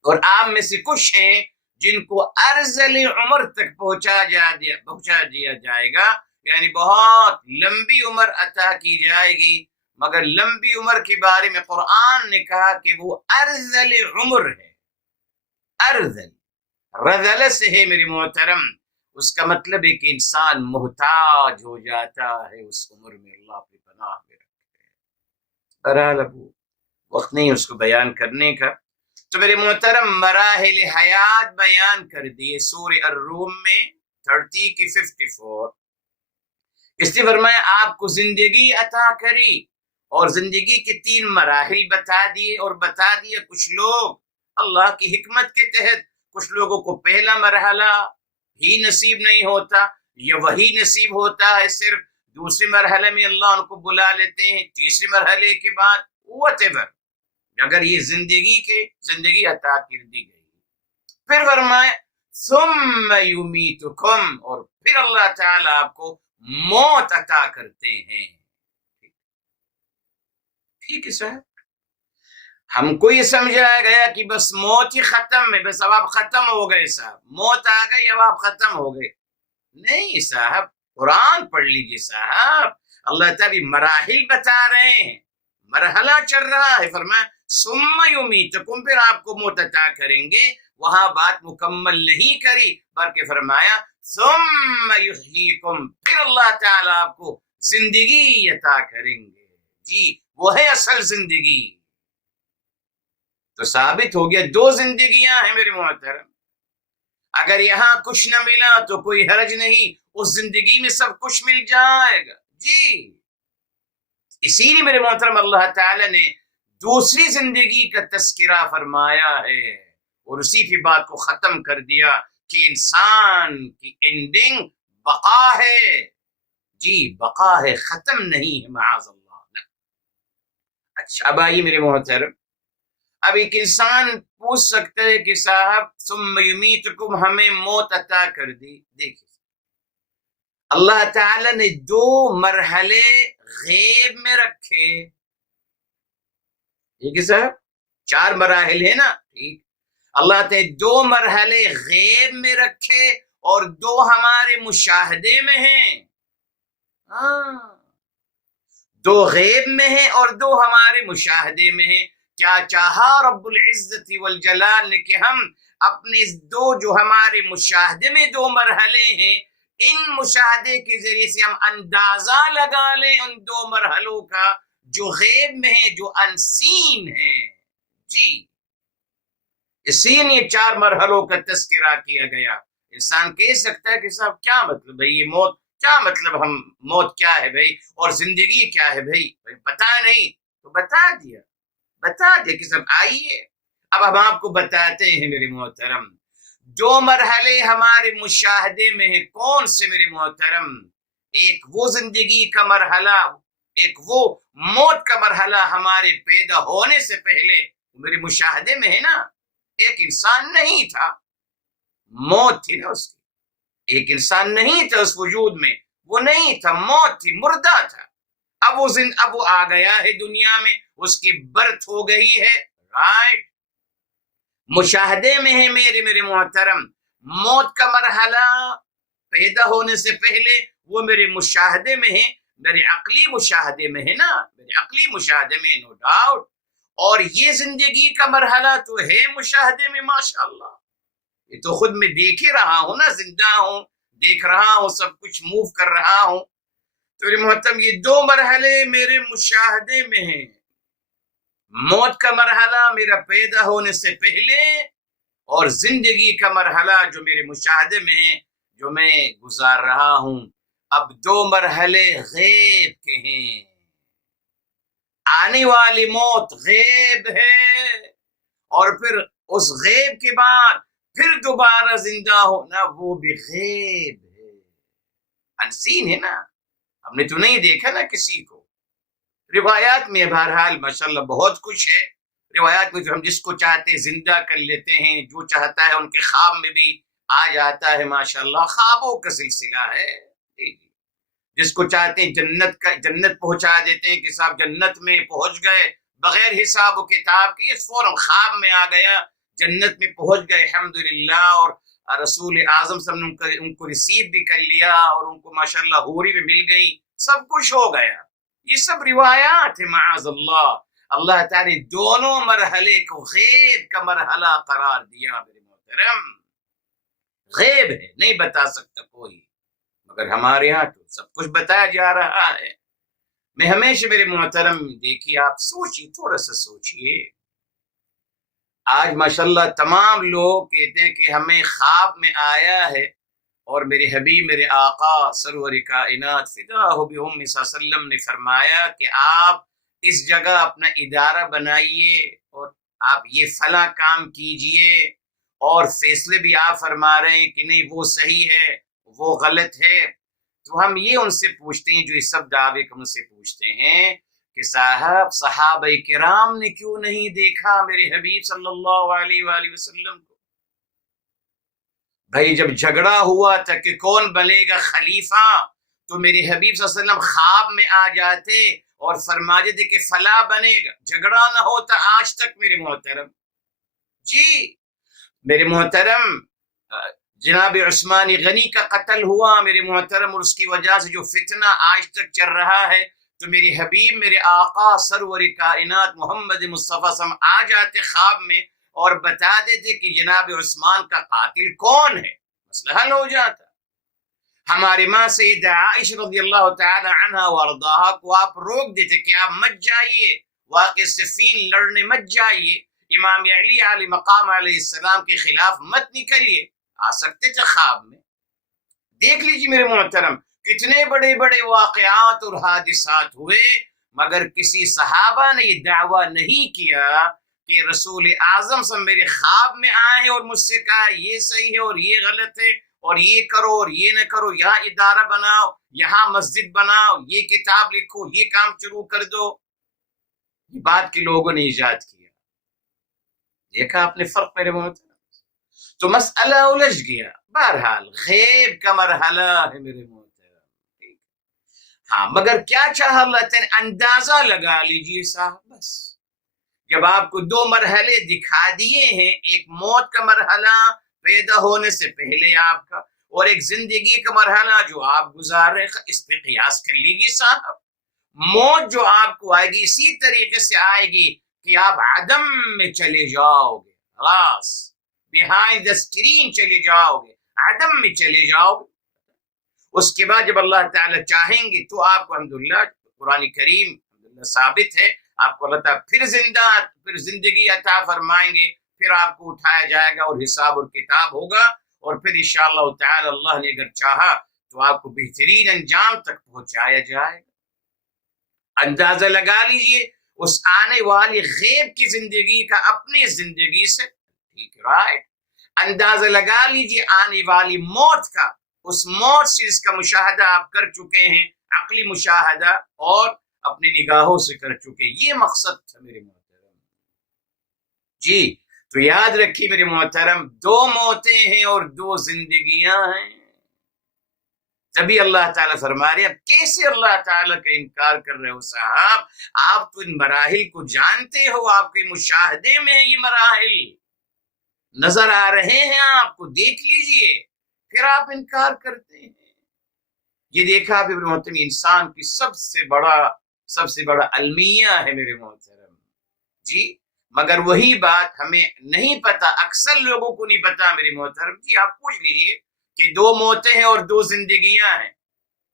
اور آپ میں سے کچھ ہیں جن کو ارذل عمر تک پہنچا دیا جائے گا، یعنی بہت لمبی عمر عطا کی جائے گی، مگر لمبی عمر کے بارے میں قرآن نے کہا کہ وہ ارذل عمر ہے۔ ارذل رذل سے ہے میری محترم، اس کا مطلب ہے کہ انسان محتاج ہو جاتا ہے اس عمر میں، اللہ کی پناہ میں رکھے۔ بہرحال اب وقت نہیں اس کو بیان کرنے کا، تو میرے محترم مراحل حیات بیان کر دیے سورہ الروم میں 30 کی 54۔ اس نے فرمایا آپ کو زندگی عطا کری اور زندگی کے 3 مراحل بتا دیے، اور بتا دیے کچھ لوگ اللہ کی حکمت کے تحت کچھ لوگوں کو پہلا مرحلہ ہی نصیب نہیں ہوتا، یا وہی نصیب ہوتا ہے صرف، دوسرے مرحلے میں اللہ ان کو بلا لیتے ہیں، تیسرے مرحلے کے بعد whatever، اگر یہ زندگی عطا کر دی گئی۔ پھر فرمائے ثم یمیتکم، اور پھر اللہ تعالیٰ آپ کو موت عطا کرتے ہیں۔ ٹھیک ہے صاحب، ہم کو یہ سمجھایا گیا کہ بس موت ہی ختم ہے، بس اب آپ ختم ہو گئے صاحب، موت آ گئی اب آپ ختم ہو گئے۔ نہیں صاحب، قرآن پڑھ لیجیے صاحب، اللہ تعالیٰ مراحل بتا رہے ہیں، مرحلہ چل رہا ہے۔ فرمایا ثم یمیتکم، پھر آپ کو موت عطا کریں گے، وہاں بات مکمل نہیں کری بلکہ فرمایا ثم یحییکم، پھر اللہ تعالیٰ آپ کو زندگی عطا کریں گے۔ جی وہ ہے اصل زندگی۔ تو ثابت ہو گیا 2 زندگیاں ہیں میرے محترم، اگر یہاں کچھ نہ ملا تو کوئی حرج نہیں، اس زندگی میں سب کچھ مل جائے گا۔ جی اسی لیے میرے محترم اللہ تعالی نے دوسری زندگی کا تذکرہ فرمایا ہے اور اسی پہ بات کو ختم کر دیا کہ انسان کی اینڈنگ بقا ہے. جی بقا ہے، ختم نہیں ہے، معاذ اللہ. اچھا اب آئیے میرے محترم، اب ایک انسان پوچھ سکتا ہے کہ صاحب ثم یمیتکم، ہمیں موت عطا کر دی. دیکھیے اللہ تعالی نے 2 مرحلے غیب میں رکھے. ٹھیک ہے صاحب، 4 مراحل ہے نا، ٹھیک. اللہ تعالی 2 مرحلے غیب میں رکھے اور 2 ہمارے مشاہدے میں ہیں. ہاں، 2 غیب میں ہیں اور 2 ہمارے مشاہدے میں ہیں. کیا چاہا رب العزت والجلال نے کہ ہم اپنے 2 جو ہمارے مشاہدے میں 2 مرحلے ہیں، ان مشاہدے کے ذریعے سے ہم اندازہ لگا لیں ان 2 مرحلوں کا جو غیب میں ہیں، جو انسین ہیں. جی اسی لیے 4 مرحلوں کا تذکرہ کیا گیا. انسان کہہ سکتا ہے کہ صاحب کیا مطلب بھائی یہ موت، کیا مطلب ہم موت کیا ہے بھائی اور زندگی کیا ہے بھائی پتہ نہیں. تو بتا دیا کہ صاحب آئیے اب ہم آپ کو بتاتے ہیں میرے محترم. 2 مرحلے ہمارے مشاہدے میں ہیں. کون سے میرے محترم؟ ایک وہ زندگی کا مرحلہ، ایک وہ موت کا مرحلہ ہمارے پیدا ہونے سے پہلے میرے مشاہدے میں ہے نا. ایک انسان نہیں تھا، موت تھی نا اس کی. ایک انسان نہیں تھا اس وجود میں، وہ نہیں تھا، موت تھی، مردہ تھا. اب وہ آ گیا ہے دنیا میں، اس کی برتھ ہو گئی ہے. رائٹ، مشاہدے میں ہے میرے محترم. موت کا مرحلہ پیدا ہونے سے پہلے وہ میرے مشاہدے میں ہے، میرے عقلی مشاہدے میں ہے نا، میرے عقلی مشاہدے میں، نو ڈاؤٹ. اور یہ زندگی کا مرحلہ تو ہے مشاہدے میں. ماشاءاللہ، یہ تو خود میں دیکھ ہی رہا ہوں نا، زندہ ہوں، دیکھ رہا ہوں، سب کچھ موو کر رہا ہوں. تو میرے محترم یہ 2 مرحلے میرے مشاہدے میں ہیں. موت کا مرحلہ میرا پیدا ہونے سے پہلے اور زندگی کا مرحلہ جو میرے مشاہدے میں ہے، جو میں گزار رہا ہوں. اب 2 مرحلے غیب کے ہیں. آنے والی موت غیب ہے اور پھر اس غیب کے بعد پھر دوبارہ زندہ ہونا وہ بھی غیب ہے، انسین ہے نا. ہم نے تو نہیں دیکھا نا کسی کو. روایات میں بہرحال ماشاءاللہ بہت کچھ ہے. روایات میں جو ہم جس کو چاہتے زندہ کر لیتے ہیں، جو چاہتا ہے ان کے خواب میں بھی آ جاتا ہے. ماشاءاللہ خوابوں کا سلسلہ ہے. جس کو چاہتے ہیں جنت پہنچا دیتے ہیں کہ صاحب جنت میں پہنچ گئے بغیر حساب و کتاب کے، فوراً خواب میں آ گیا، جنت میں پہنچ گئے الحمدللہ. اور رسول اعظم صلی اللہ علیہ وسلم نے ان کو ریسیو بھی کر لیا اور ان کو ماشاءاللہ حوری بھی مل گئی، سب کچھ ہو گیا. یہ سب روایات ہیں معاذ اللہ. اللہ تعالی دونوں مرحلے کو غیب کا مرحلہ قرار دیا. میرے محترم غیب ہے، نہیں بتا سکتا کوئی، مگر ہمارے ہاں تو سب کچھ بتایا جا رہا ہے. میں ہمیشہ میرے محترم دیکھیے، آپ سوچیے، تھوڑا سا سوچیے. آج ماشاءاللہ تمام لوگ کہتے ہیں کہ ہمیں خواب میں آیا ہے اور میرے حبیب، میرے آقا سرور کائنات فداہ بہم صلی اللہ علیہ وسلم نے فرمایا کہ آپ اس جگہ اپنا ادارہ بنائیے اور آپ یہ فلاں کام کیجئے، اور فیصلے بھی آپ فرما رہے ہیں کہ نہیں وہ صحیح ہے وہ غلط ہے. تو ہم یہ ان سے پوچھتے ہیں جو یہ سب دعوے ہم سے پوچھتے ہیں کہ صاحب صحابہ کرام نے کیوں نہیں دیکھا میرے حبیب صلی اللہ علیہ وآلہ وسلم کو؟ بھائی جب جھگڑا ہوا تھا کہ کون بنے گا خلیفہ، تو میرے حبیب صلی اللہ علیہ وسلم خواب میں آ جاتے اور فرما دیتے کہ فلاں بنے گا. جھگڑا نہ ہوتا آج تک میرے محترم. جی میرے محترم جناب عثمان غنی کا قتل ہوا میرے محترم، اور اس کی وجہ سے جو فتنہ آج تک چل رہا ہے، تو میرے حبیب، میرے آقا سرور کائنات محمد مصطفیٰ صلی اللہ علیہ وسلم آ جاتے خواب میں اور بتا دیتے کہ جناب عثمان کا قاتل کون ہے، مسئلہ حل ہو جاتا. ہماری ماں سیدہ عائشہ رضی اللہ تعالی عنہا وارضاہا کو آپ روک دیتے کہ آپ مت جائیے، واقع صفین لڑنے مت جائیے، امام علی علیہ مقام علیہ السلام کے خلاف مت نکلیے. آ سکتے تھے خواب میں. دیکھ لیجیے میرے محترم کتنے بڑے بڑے واقعات اور حادثات ہوئے مگر کسی صحابہ نے یہ دعویٰ نہیں کیا کہ رسول اعظم سے میرے خواب میں آئے اور مجھ سے کہا یہ صحیح ہے اور یہ غلط ہے اور یہ کرو اور یہ نہ کرو، یہاں ادارہ بناؤ، یہاں مسجد بناؤ، یہ کتاب لکھو، یہ کام شروع کر دو۔ یہ بات کے لوگوں نے ایجاد کیا۔ دیکھا آپ نے فرق میرے محترم؟ تو مسئلہ الجھ گیا۔ بہرحال غیب کا مرحلہ ہے میرے محترم، ہاں، مگر کیا چاہا اللہ تعالیٰ؟ اندازہ لگا لیجئے صاحب، بس جب آپ کو دو مرحلے دکھا دیے ہیں، ایک موت کا مرحلہ پیدا ہونے سے پہلے آپ کا، اور ایک زندگی کا مرحلہ جو آپ گزار رہے ہیں، اس پہ قیاس کر لیجیے صاحب۔ موت جو آپ کو آئے گی اسی طریقے سے آئے گی کہ آپ عدم میں چلے جاؤ گے، خلاص بیہائنڈ دا اسکرین چلے جاؤ گے، عدم میں چلے جاؤ گے۔ اس کے بعد جب اللہ تعالیٰ چاہیں گے تو آپ کو الحمدللہ قرآن کریم الحمدللہ ثابت ہے، آپ کو اللہ تعالیٰ پھر زندگی عطا فرمائیں گے، پھر آپ کو اٹھایا جائے گا اور حساب اور کتاب ہوگا، اور پھر انشاءاللہ تعالی اللہ نے اگر چاہا تو آپ کو بہترین انجام تک پہنچایا جائے گا۔ اندازہ لگا لیجئے اس آنے والی غیب کی زندگی کا اپنی زندگی سے، ٹھیک ہے، رائٹ؟ اندازہ لگا لیجئے آنے والی موت کا، اس موت سے اس کا مشاہدہ آپ کر چکے ہیں، عقلی مشاہدہ، اور اپنی نگاہوں سے کر چکے۔ یہ مقصد تھا میرے محترم جی۔ تو یاد رکھیے میرے محترم، دو موتیں ہیں اور دو زندگیاں ہیں۔ تبھی اللہ تعالیٰ فرما رہے ہیں، اب کیسے اللہ تعالیٰ کا انکار کر رہے ہو صاحب؟ آپ تو ان مراحل کو جانتے ہو، آپ کے مشاہدے میں یہ مراحل نظر آ رہے ہیں، آپ کو دیکھ لیجئے، پھر آپ انکار کرتے ہیں۔ یہ دیکھا آپ میرے محترم، انسان کی سب سے بڑا المیہ ہے میرے محترم جی۔ مگر وہی بات ہمیں نہیں پتا، اکثر لوگوں کو نہیں پتا میرے محترم جی۔ آپ پوچھ لیجئے کہ دو موتیں ہیں اور دو زندگیاں ہیں،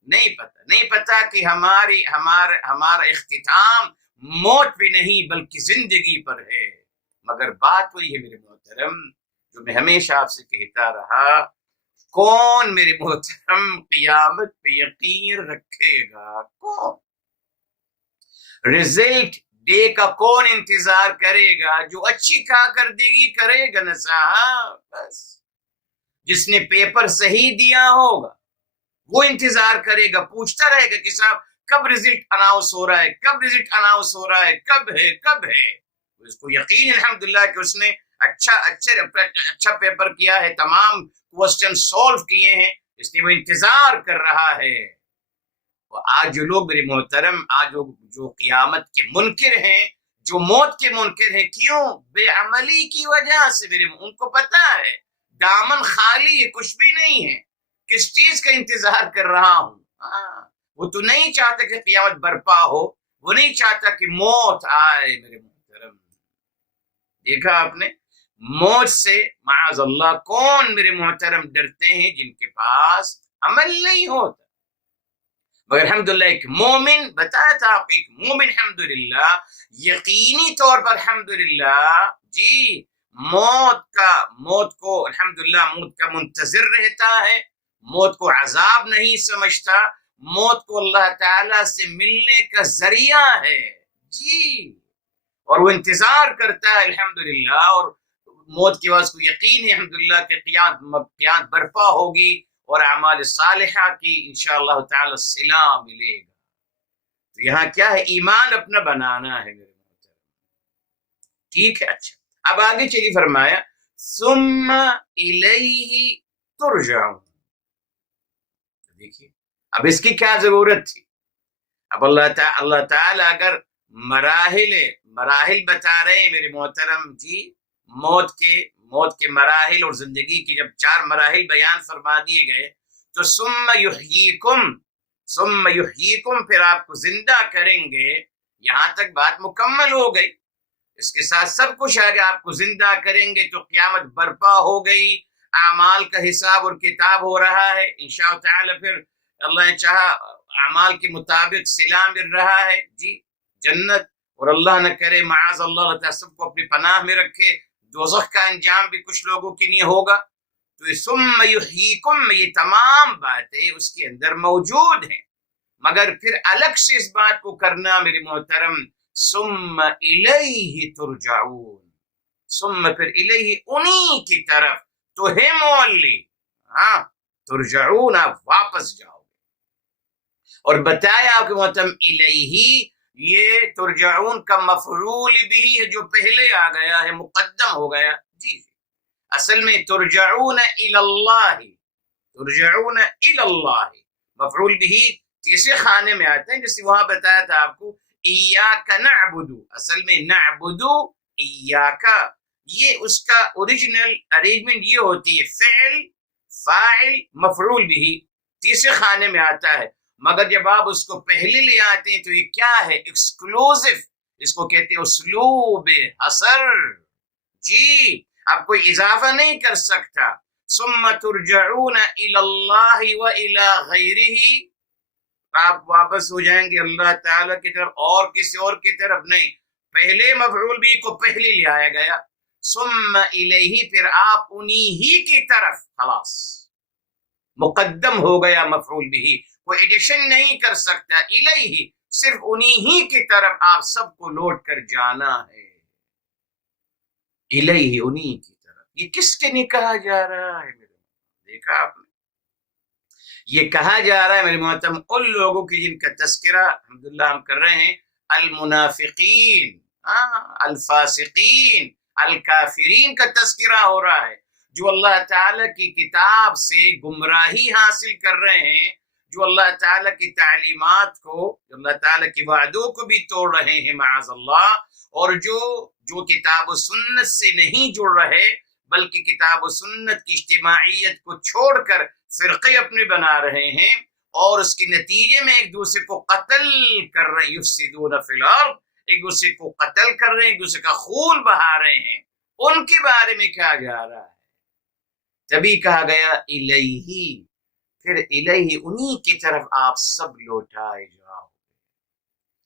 نہیں پتا کہ ہمارا اختتام موت پہ نہیں بلکہ زندگی پر ہے۔ مگر بات وہی ہے میرے محترم جو میں ہمیشہ آپ سے کہتا رہا، کون میرے محترم قیامت پہ یقین رکھے گا؟ کون؟ رزلٹ ڈے کا کون انتظار کرے گا؟ جو اچھی کارکردگی کرے گا نا صاحب، بس جس نے پیپر صحیح دیا ہوگا وہ انتظار کرے گا، پوچھتا رہے گا کہ صاحب کب رزلٹ اناؤنس ہو رہا ہے، کب ہے۔ اس کو یقین الحمدللہ کہ اس نے اچھا پیپر کیا ہے، تمام کوسچن سولو کیے ہیں، اس لیے وہ انتظار کر رہا ہے۔ آج جو لوگ میرے محترم، آج جو قیامت کے منکر ہیں، جو موت کے منکر ہیں، کیوں؟ بے عملی کی وجہ سے۔ ان کو پتا ہے دامن خالی ہے، کچھ بھی نہیں ہے، کس چیز کا انتظار کر رہا ہوں۔ وہ تو نہیں چاہتا کہ قیامت برپا ہو، وہ نہیں چاہتا کہ موت آئے میرے محترم۔ دیکھا آپ نے، موت سے معاذ اللہ کون میرے محترم ڈرتے ہیں؟ جن کے پاس عمل نہیں ہوتا۔ مگر الحمدللہ ایک مومن، بتایا تھا آپ، ایک مومن الحمدللہ یقینی طور پر الحمدللہ جی موت کو الحمدللہ موت کا منتظر رہتا ہے، موت کو عذاب نہیں سمجھتا، موت کو اللہ تعالی سے ملنے کا ذریعہ ہے جی، اور وہ انتظار کرتا ہے الحمدللہ، اور موت کے بعد اس کو یقین ہے الحمدللہ کہ قیامت برپا ہوگی اور اعمال صالحہ کی انشاءاللہ تعالی صلہ ملے گا۔ تو یہاں کیا ہے؟ ایمان اپنا بنانا ہے میرے محترم، ٹھیک ہے؟ اچھا، اب آگے چلی، فرمایا ثم الیہ ترجعون۔ دیکھیے اب اس کی کیا ضرورت تھی؟ اب اللہ تعالی اگر مراحل بتا رہے ہیں میرے محترم جی، موت کے مراحل اور زندگی کی جب 4 مراحل بیان فرما دیے گئے تو ثم یحییکم، پھر آپ کو زندہ کریں گے، یہاں تک بات مکمل ہو گئی۔ اس کے ساتھ سب کچھ آگے آپ کو زندہ کریں گے تو قیامت برپا ہو گئی، اعمال کا حساب اور کتاب ہو رہا ہے انشاءاللہ تعالی، پھر اللہ نے چاہا اعمال کے مطابق صلہ مل رہا ہے جی، جنت، اور اللہ نہ کرے معاذ اللہ سب کو اپنی پناہ میں رکھے، دوزخ کا انجام بھی کچھ لوگوں کے لیے ہوگا۔ تو ثم یحییکم میں یہ تمام باتیں اس کے اندر موجود ہیں۔ مگر پھر الگ سے اس بات کو کرنا میرے محترم، ثم الیہ ترجعون، ثم پھر الیہ انہی کی طرف، تو ہم اونلی، ہاں، ترجعون آپ واپس جاؤ۔ اور بتایا آپ کے محترم الیہ یہ ترجعون کا مفعول بھی ہے جو پہلے آ گیا ہے، مقدم ہو گیا، جی اصل میں ترجعون الی اللہ، ترجعون الی اللہ مفعول بھی تیسرے خانے میں آتے ہیں، جیسے وہاں بتایا تھا آپ کو ایاک نعبد، اصل میں نعبد ایاک، یہ اس کا اوریجنل ارینجمنٹ یہ ہوتی ہے، فعل فاعل مفعول بھی تیسرے خانے میں آتا ہے، مگر جب آپ اس کو پہلے لے آتے ہیں تو یہ کیا ہے؟ ایکسکلوزیو، اس کو کہتے ہیں اسلوب حصر، جی آپ کوئی اضافہ نہیں کر سکتا۔ ثم ترجعون الی اللہ و الی غیرہ، آپ واپس ہو جائیں گے اللہ تعالیٰ کی طرف اور کسی اور کی طرف نہیں، پہلے مفعول بھی کو پہلے لے آیا گیا، ثم الیہ پھر آپ انہی ہی کی طرف، خلاص مقدم ہو گیا مفعول بھی، کوئی ایڈیشن نہیں کر سکتا، الیہ صرف انہی ہی کی طرف آپ سب کو لوٹ کر جانا ہے، الیہ انہی کی طرف۔ یہ کس کے لیے کہا جا رہا ہے؟ دیکھا آپ نے، یہ کہا جا رہا ہے میرے محترم ان لوگوں کی جن کا تذکرہ الحمدللہ ہم کر رہے ہیں، المنافقین، الفاسقین، الکافرین کا تذکرہ ہو رہا ہے، جو اللہ تعالیٰ کی کتاب سے گمراہی حاصل کر رہے ہیں، جو اللہ تعالیٰ کی تعلیمات کو، اللہ تعالیٰ کی وعدوں کو بھی توڑ رہے ہیں معاذ اللہ، اور جو کتاب و سنت سے نہیں جڑ رہے بلکہ کتاب و سنت کی اجتماعیت کو چھوڑ کر فرقے اپنے بنا رہے ہیں، اور اس کے نتیجے میں ایک دوسرے کو قتل کر رہے ہیں، یفسدون فی الارض، ایک دوسرے کو قتل کر رہے ہیں، ایک دوسرے کا خون بہا رہے ہیں، ان کے بارے میں کہا جا رہا ہے۔ تبھی کہا گیا الیہ، پھر الیہ انہی کی طرف آپ سب لوٹائے جاؤ۔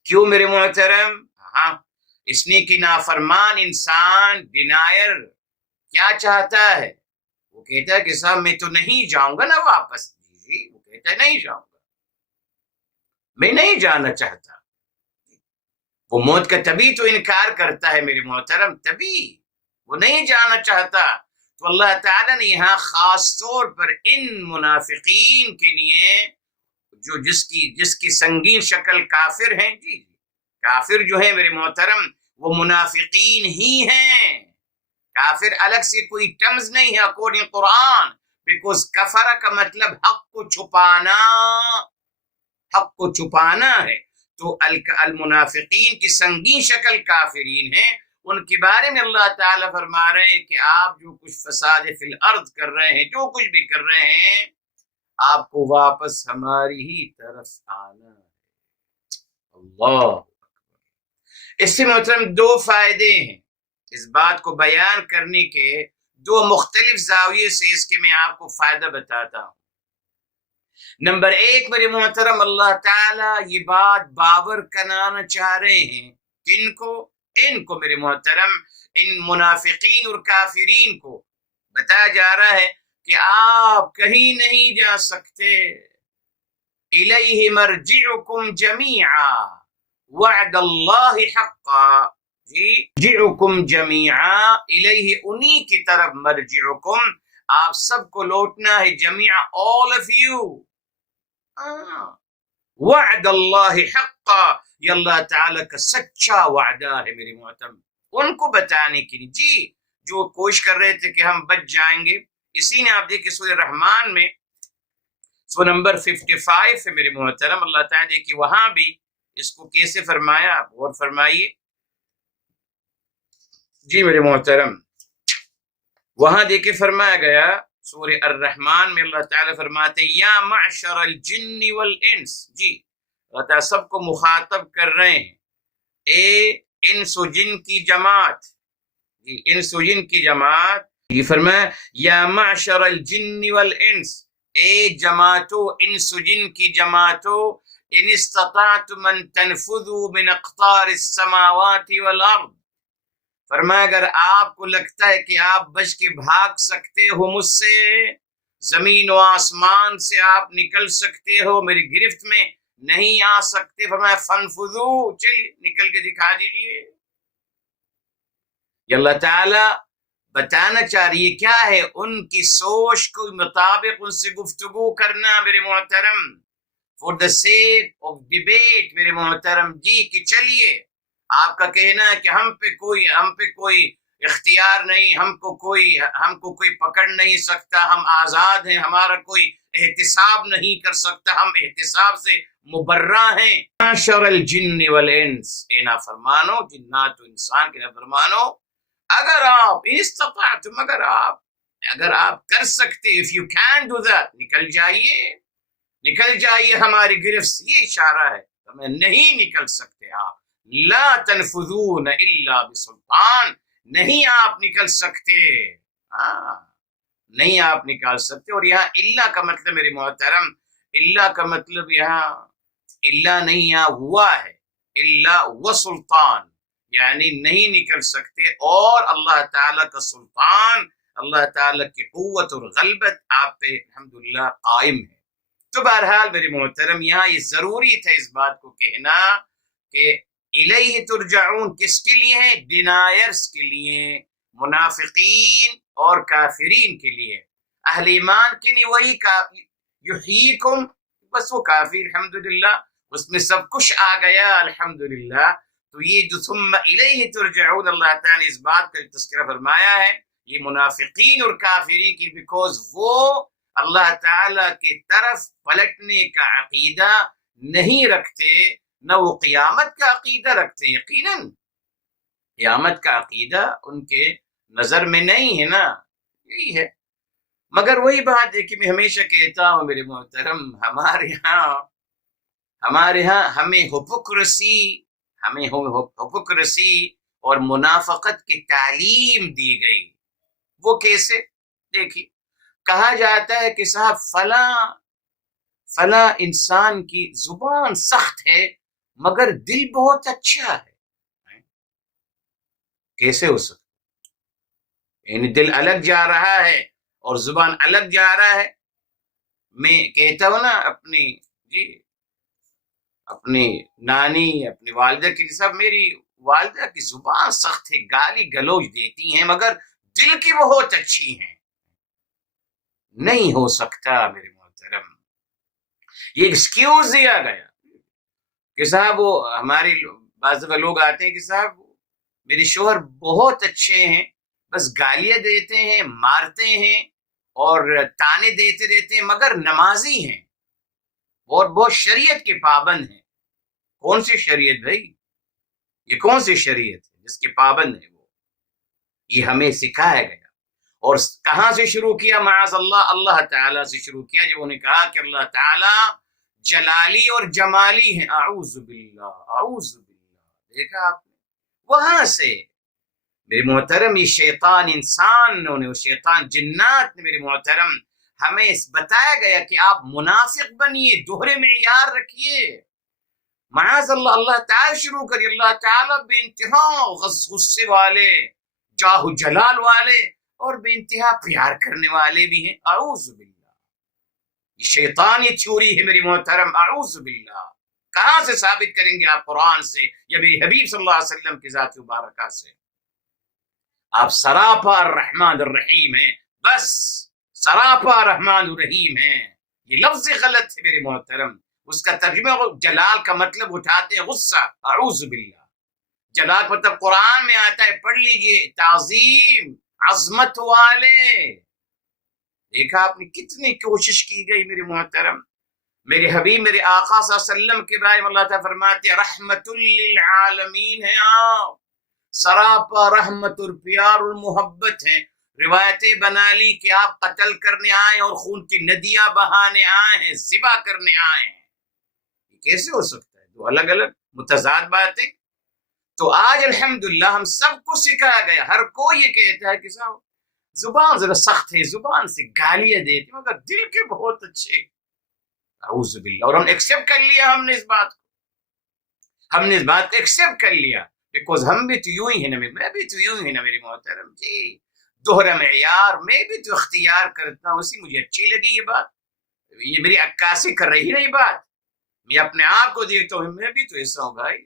کیوں میرے محترم؟ ہاں، اس نے کہ نافرمان انسان، ڈینائر، کیا چاہتا ہے؟ وہ کہتا ہے کہ صاحب میں تو نہیں جاؤں گا نا واپس، جی وہ کہتا ہے نہیں جاؤں گا، میں نہیں جانا چاہتا، وہ موت کا تبھی تو انکار کرتا ہے میرے محترم، تبھی وہ نہیں جانا چاہتا۔ تو اللہ تعالیٰ نے یہاں خاص طور پر ان منافقین کے لیے، جو جس کی سنگین شکل کافر ہیں، جی کافر جو ہے میرے محترم وہ منافقین ہی ہیں، کافر الگ سے کوئی ٹرمز نہیں ہے اکارڈنگ قرآن، بیکوز کفر کا مطلب حق کو چھپانا، حق کو چھپانا ہے، تو المنافقین کی سنگین شکل کافرین ہیں، ان کے بارے میں اللہ تعالیٰ فرما رہے ہیں کہ آپ جو کچھ فساد فی الارض کر رہے ہیں، جو کچھ بھی کر رہے ہیں، آپ کو واپس ہماری ہی طرف آنا ہے۔ اللہ، اس سے محترم دو فائدے ہیں اس بات کو بیان کرنے کے، دو مختلف زاویے سے اس کے میں آپ کو فائدہ بتاتا ہوں۔ نمبر ایک میرے محترم، اللہ تعالیٰ یہ بات باور کرانا چاہ رہے ہیں کن کو؟ ان کو میرے محترم، ان منافقین اور کافرین کو بتایا جا رہا ہے کہ آپ کہیں نہیں جا سکتے، الیہ مرجعکم جمیعا وعد اللہ حقا، جی جئکم جمیعا، الیہ انہی کی طرف، مرجعکم آپ سب کو لوٹنا ہے، جمیعا all of you، وعد اللہ حقا، یہ اللہ تعالیٰ کا سچا وعدہ ہے میرے محترم، ان کو بتانے کے لیے، جی جو کوشش کر رہے تھے کہ ہم بچ جائیں گے۔ اسی نے آپ دیکھیں سورہ رحمان میں سورہ نمبر 55 ہے میرے محترم، اللہ تعالیٰ دیکھیں وہاں بھی اس کو کیسے فرمایا، آپ غور فرمائیے، جی میرے محترم وہاں دیکھیں فرمایا گیا سورہ الرحمن میں، اللہ تعالیٰ فرماتے یا معشر الجن والانس، جی اللہ تعالیٰ سب کو مخاطب کر رہے ہیں، اے انس و جن کی جماعت، جی انس و جن کی جماعت، یہ فرمایا یا معشر الجن والانس، اے جماعتو انس و جن کی جماعتو، ان استطعتم ان تنفذوا من اقطار السماوات والارض، فرمایا اگر آپ کو لگتا ہے کہ آپ بچ کے بھاگ سکتے ہو مجھ سے، زمین و آسمان سے آپ نکل سکتے ہو، میری گرفت میں نہیں آ سکتے، فرمایا فنفذو، چلیے نکل کے دکھا دیجیے۔ یہ اللہ تعالی بتانا چاہ رہی ہے کیا ہے، ان کی سوچ کے مطابق ان سے گفتگو کرنا میرے محترم، for the sake of debate میرے محترم جی، کہ چلیے آپ کا کہنا ہے کہ ہم پہ کوئی اختیار نہیں، ہم کو کوئی پکڑ نہیں سکتا، ہم آزاد ہیں، ہمارا کوئی احتساب نہیں کر سکتا، ہم احتساب سے مبرہ ہیں۔ معشر الجن والانس، اے نافرمانو، جنات و انسان کے نافرمانو، اگر آپ کر سکتے، if you can do that، نکل جائیے ہماری گرفت سے۔ یہ اشارہ ہے ہمیں نہیں نکل سکتے آپ، لا تنفذون الا بسلطان، نہیں آپ نکل سکتے، نہیں آپ نکال سکتے۔ اور یہاں اللہ کا مطلب میرے محترم، اللہ کا مطلب یہاں اللہ نہیں، یہاں ہوا ہے اللہ و سلطان، یعنی نہیں نکل سکتے، اور اللہ تعالیٰ کا سلطان، اللہ تعالیٰ کی قوت اور غلبت آپ پہ الحمدللہ قائم ہے۔ تو بہرحال میرے محترم یہاں یہ ضروری تھا اس بات کو کہنا کہ الیہ ترجعون کس کے لیے ہے؟ ڈینائرز کے لیے، منافقین اور کافرین کے لیے۔ اہل ایمان کے لیے وہی یحییکم، بس وہ کافر الحمدللہ اس میں سب کچھ آ گیا الحمدللہ۔ تو یہ جو ثم الیہ ترجعون، اللہ تعالیٰ نے اس بات کا تذکرہ فرمایا ہے یہ منافقین اور کافرین کی، بیکوز وہ اللہ تعالیٰ کی طرف پلٹنے کا عقیدہ نہیں رکھتے، نہ وہ قیامت کا عقیدہ رکھتے۔ یقیناً قیامت کا عقیدہ ان کے نظر میں نہیں ہے نا، یہی ہے۔ مگر وہی بات ہے کہ میں ہمیشہ کہتا ہوں میرے محترم، ہمارے ہاں ہمیں ہپوکریسی اور منافقت کی تعلیم دی گئی۔ وہ کیسے؟ دیکھیے، کہا جاتا ہے کہ صاحب فلاں انسان کی زبان سخت ہے مگر دل بہت اچھا ہے۔ کیسے ہو سکتا؟ یعنی دل الگ جا رہا ہے اور زبان الگ جا رہا ہے۔ میں کہتا ہوں نا اپنی نانی، اپنی والدہ کی، صاحب میری والدہ کی زبان سخت ہے، گالی گلوچ دیتی ہیں مگر دل کی بہت اچھی ہیں۔ نہیں ہو سکتا میرے محترم، یہ ایکسکیوز دیا گیا کہ صاحب وہ ہمارے بعض دفعہ لوگ آتے ہیں کہ صاحب میرے شوہر بہت اچھے ہیں، بس گالیاں دیتے ہیں، مارتے ہیں اور تانے دیتے رہتے ہیں مگر نمازی ہیں اور بہت شریعت کے پابند ہیں۔ کون سی شریعت بھائی؟ یہ کون سی شریعت ہے جس کے پابند ہے وہ؟ یہ ہمیں سکھایا گیا۔ اور کہاں سے شروع کیا؟ معاذ اللہ تعالیٰ سے شروع کیا، جب انہوں نے کہا کہ اللہ تعالیٰ جلالی اور جمالی ہیں۔ اعوذ باللہ، اعوذ باللہ، دیکھا آپ نے؟ وہاں سے میرے محترم یہ شیطان شیطان جنات نے میرے محترم ہمیں بتایا گیا کہ آپ منافق بنیے، دوہرے معیار رکھیے۔ معاذ اللہ تعالیٰ شروع کریے، اللہ تعالیٰ بے انتہا غصے والے، جاہ و جلال والے اور بے انتہا پیار کرنے والے بھی ہیں۔ اعوذ باللہ، یہ شیطانی تھیوری ہے میری محترم، اعوذ باللہ۔ کہاں سے ثابت کریں گے آپ؟ قرآن سے یا میری حبیب صلی اللہ علیہ وسلم کی ذات مبارکہ سے؟ آپ سراپا الرحمن الرحیم ہیں، بس سراپا الرحمن الرحیم ہیں۔ یہ لفظ غلط ہے میرے محترم، اس کا ترجمہ جلال کا مطلب اٹھاتے ہیں غصہ، اعوذ باللہ۔ جلال مطلب قرآن میں آتا ہے، پڑھ لیجئے، تعظیم، عظمت والے۔ دیکھا آپ نے کتنی کوشش کی گئی میرے محترم۔ میرے حبیب، میرے آقا صلی اللہ علیہ وسلم کے بارے میں اللہ تعالیٰ فرماتے ہیں رحمت للعالمین ہیں آپ، سراپا رحمت اور پیار اور محبت ہیں۔ روایتیں بنا لی کہ آپ قتل کرنے آئے اور خون کی ندیاں بہانے آئے ہیں، ذبح کرنے آئے ہیں۔ یہ کیسے ہو سکتا ہے؟ دو الگ الگ متضاد باتیں۔ تو آج الحمدللہ ہم سب کو سکھایا گیا، ہر کوئی یہ کہتا ہے کہ صاحب زبان ذرا سخت ہے، زبان سے گالیاں دیتے مگر دل کے بہت اچھے۔ اعوذ باللہ۔ اور ہم ایکسیپٹ کر لیا، ہم نے اس بات کو ایکسیپٹ کر لیا، بیکوز ہم بھی تو یوں ہی ہیں نا، میں بھی تو یوں ہی نا میری محترم جی، دوہرا معیار میں بھی تو اختیار کرتا ہوں، اسی مجھے اچھی لگی یہ بات، یہ میری عکاسی کر رہی نا یہ بات، میں اپنے آپ کو دیکھتا ہوں میں بھی تو ایسا ہوں بھائی.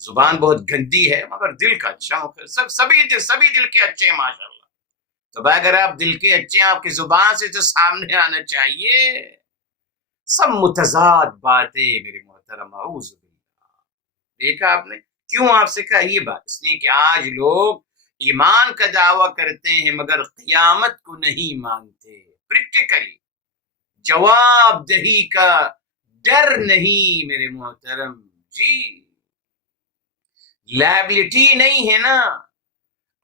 زبان بہت گندی ہے مگر دل کا اچھا ہو. سبھی دل کے اچھے ہیں ماشاء اللہ. تو بھائی اگر آپ دل کے اچھے ہیں آپ کی زبان سے تو سامنے آنا چاہیے. سب متضاد باتیں میرے محترم. اعوذ باللہ. دیکھا آپ نے کیوں آپ سے کہا یہ بات؟ اس لیے کہ آج لوگ ایمان کا دعویٰ کرتے ہیں مگر قیامت کو نہیں مانتے. پریکٹیکلی جواب دہی کا ڈر نہیں میرے محترم. جی لائبلٹی نہیں ہے نا.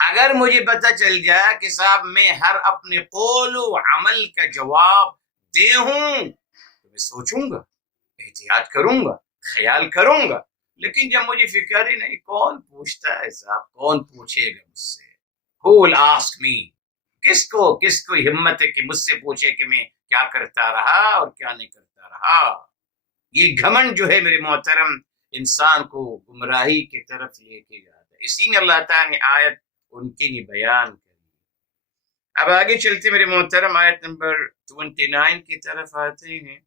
اگر مجھے پتہ چل جائے کہ صاحب میں ہر اپنے قول و عمل کا جواب دے ہوں تو میں سوچوں گا، احتیاط کروں گا، خیال کروں گا. لیکن جب مجھے فکر ہی نہیں کون پوچھتا ہے صاحب، کون پوچھے گا مجھ سے؟ Who will ask me؟ کس کو ہمت ہے کہ مجھ سے پوچھے کہ میں کیا کرتا رہا اور کیا نہیں کرتا رہا؟ یہ گھمنڈ جو ہے میرے محترم انسان کو گمراہی کی طرف لے کے جاتا ہے. اسی میں اللہ تعالیٰ نے آیت ان کے لیے بیان کری. اب آگے چلتے میرے محترم آیت نمبر 29 کی طرف آتے ہیں.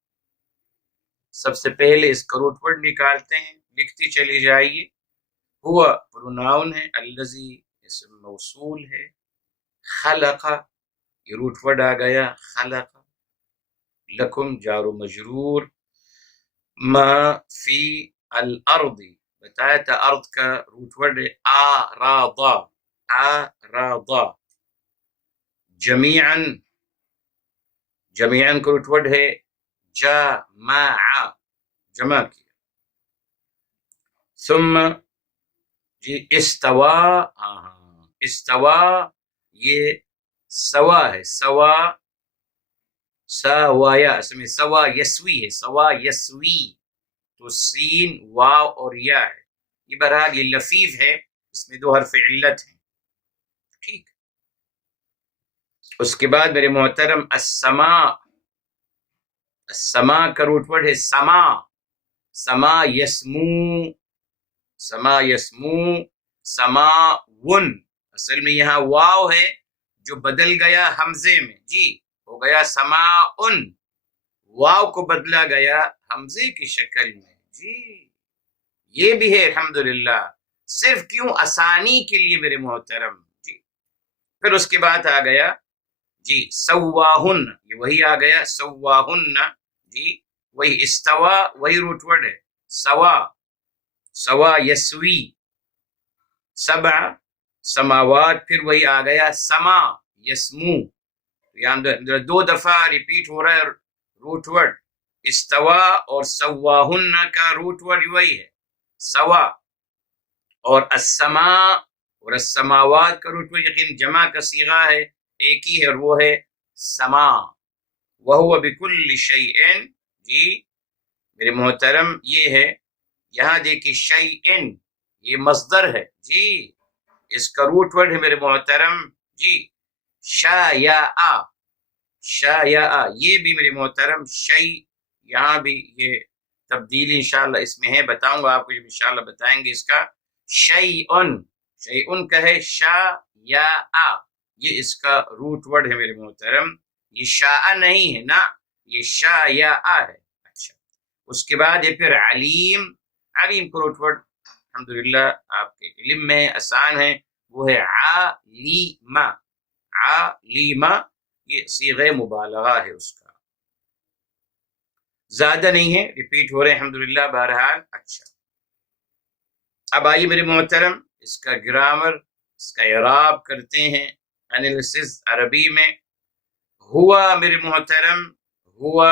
سب سے پہلے اس کا روٹ ورڈ نکالتے ہیں، لکھتے چلی جائیے. ہوا پروناؤن ہے، الذی اسم موصول ہے، خلق یہ روٹ ورڈ آ گیا خلق، لکم جار و مجرور، ما فی الارض بتایا تھا ارض کا روٹ ورڈ ہے آراضا، آراضا. جمیعاً کا روٹ ورڈ ہے جمع، جمع کیا. ثم جی استوا، استوا یہ سوا ہے، سوا سوایا، اس میں سوا یسوی ہے، سوا یسوی تو سین واو اور یا ہے. یہ بہرحال یہ لفیف ہے، اس میں 2 حرف علت ہیں. ٹھیک. اس کے بعد میرے محترم السماء، السماء کا روٹ ورڈ ہے سما، سما یسمو، سما یسمو، سما ون. اصل میں یہاں واو ہے جو بدل گیا حمزے میں، جی ہو گیا سما ان، واو کو بدلا گیا حمزے کی شکل میں. جی یہ بھی ہے الحمدللہ، صرف کیوں آسانی کے لیے میرے محترم. جی پھر اس کے بعد آ گیا جی سواہن، یہ وہی آ گیا سواہن. جی وہی استوا، وہی روٹ ورڈ ہے سوا، سوا یسوی، 7 سماوات، پھر وہی آ گیا سما یسمو. یہاں 2 دفعہ ریپیٹ ہو رہا ہے روٹ ورڈ. استوا اور سواہن کا روٹ ورڈ وہی ہے سوا، اور السماء اور السماوات کا روٹ ورڈ یقین جمع کا صیغہ ہے، ایک ہی ہے اور وہ ہے سما. وَهُوَ بِكُلِّ شَيْءٍ. جی میرے محترم یہ ہے، یہاں دیکھیے شیئن یہ مصدر ہے. جی اس کا روٹ ورڈ ہے میرے محترم جی شایع، شایع. یہ بھی میرے محترم شیء، یہاں بھی یہ تبدیلی انشاءاللہ اس میں ہے، بتاؤں گا آپ کو جب انشاءاللہ بتائیں گے اس کا. شیئن، شیئن کا ہے شایع، یہ اس کا روٹ ورڈ ہے میرے محترم. یہ شاء نہیں ہے نا، یہ شایع ہے. اچھا اس کے بعد یہ پھر علیم، علیم کا روٹ ورڈ الحمدللہ آپ کے علم میں آسان ہے، وہ ہے علیم، علیم. یہ صیغہ مبالغہ ہے اس کا، زیادہ نہیں ہے، ریپیٹ ہو رہے ہیں الحمدللہ بہرحال. اچھا اب آئیے میرے محترم اس کا گرامر، اس کا اعراب کرتے ہیں، انالیسس عربی میں. ہوا میرے محترم، ہوا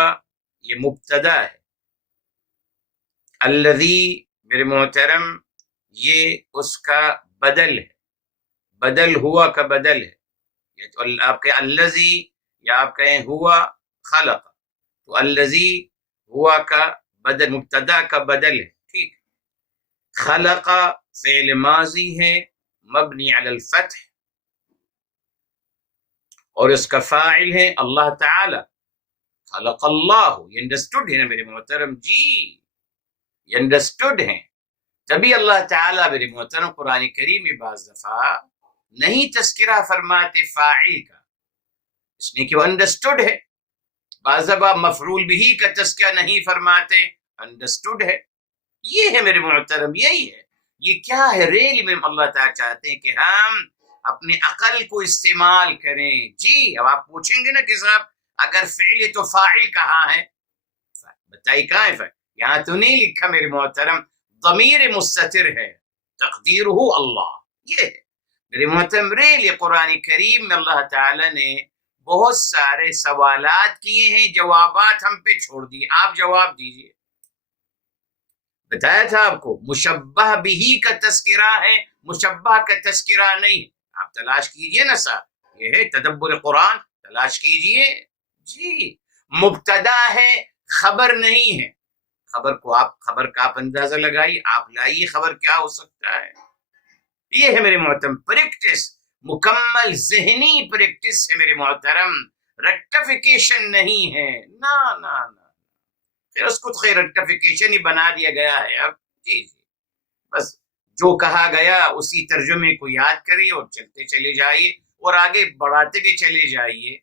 یہ مبتدا ہے، الذی میرے محترم یہ اس کا بدل ہے، بدل ہوا کا بدل ہے. یہ تو آپ کہیں الذی یا آپ کہیں ہوا خلق، تو الذی ہوا کا بدل، مبتدا کا بدل ہے. ٹھیک. خلق فعل ماضی ہے مبنی علی الفتح، اور اس کا فاعل ہے اللہ تعالی. خلق اللہ، یہ انڈرسٹوڈ ہے نا میرے محترم. جی یہ انڈرسٹوڈ ہیں، تبھی اللہ تعالیٰ میرے محترم قرآن کریم میں بعض دفعہ نہیں تذکرہ فرماتے فاعل کا، اس نے کہ وہ انڈرسٹوڈ ہے. بعض دفعہ مفعول بھی کا تذکرہ نہیں فرماتے، انڈرسٹوڈ ہے. یہ ہے میرے محترم، یہی ہے. یہ کیا ہے ریلی میں اللہ تعالیٰ چاہتے ہیں کہ ہم اپنی عقل کو استعمال کریں. جی اب آپ پوچھیں گے نا کہ صاحب اگر فعل ہے تو فاعل کہاں ہے؟ بتائیے کہاں ہے فاعل؟ یہاں تو نہیں لکھا میرے محترم، ضمیر مستتر ہے، تقدیر ہو اللہ. یہ ہے میرے محترم ریلی قرآن کریم میں اللہ تعالیٰ نے بہت سارے سوالات کیے ہیں، جوابات ہم پہ چھوڑ دیے. آپ جواب دیجئے. بتایا تھا آپ کو مشبہ بھی کا تذکرہ ہے، مشبہ کا تذکرہ نہیں. آپ تلاش کیجئے نا صاحب، یہ ہے تدبر قرآن، تلاش کیجئے. جی مبتدا ہے، خبر نہیں ہے. خبر کا آپ اندازہ لگائیے، آپ لائیے خبر کیا ہو سکتا ہے. یہ ہے میرے محترم پریکٹس، مکمل ذہنی پریکٹس ہے میرے محترم، ریکٹیفیکیشن نہیں ہے. نا نا نا، پھر اس کو خیر ریکٹیفیکیشن ہی بنا دیا گیا ہے اب. جی بس جو کہا گیا اسی ترجمے کو یاد کریے اور چلتے چلے جائیے اور آگے بڑھاتے بھی چلے جائیے.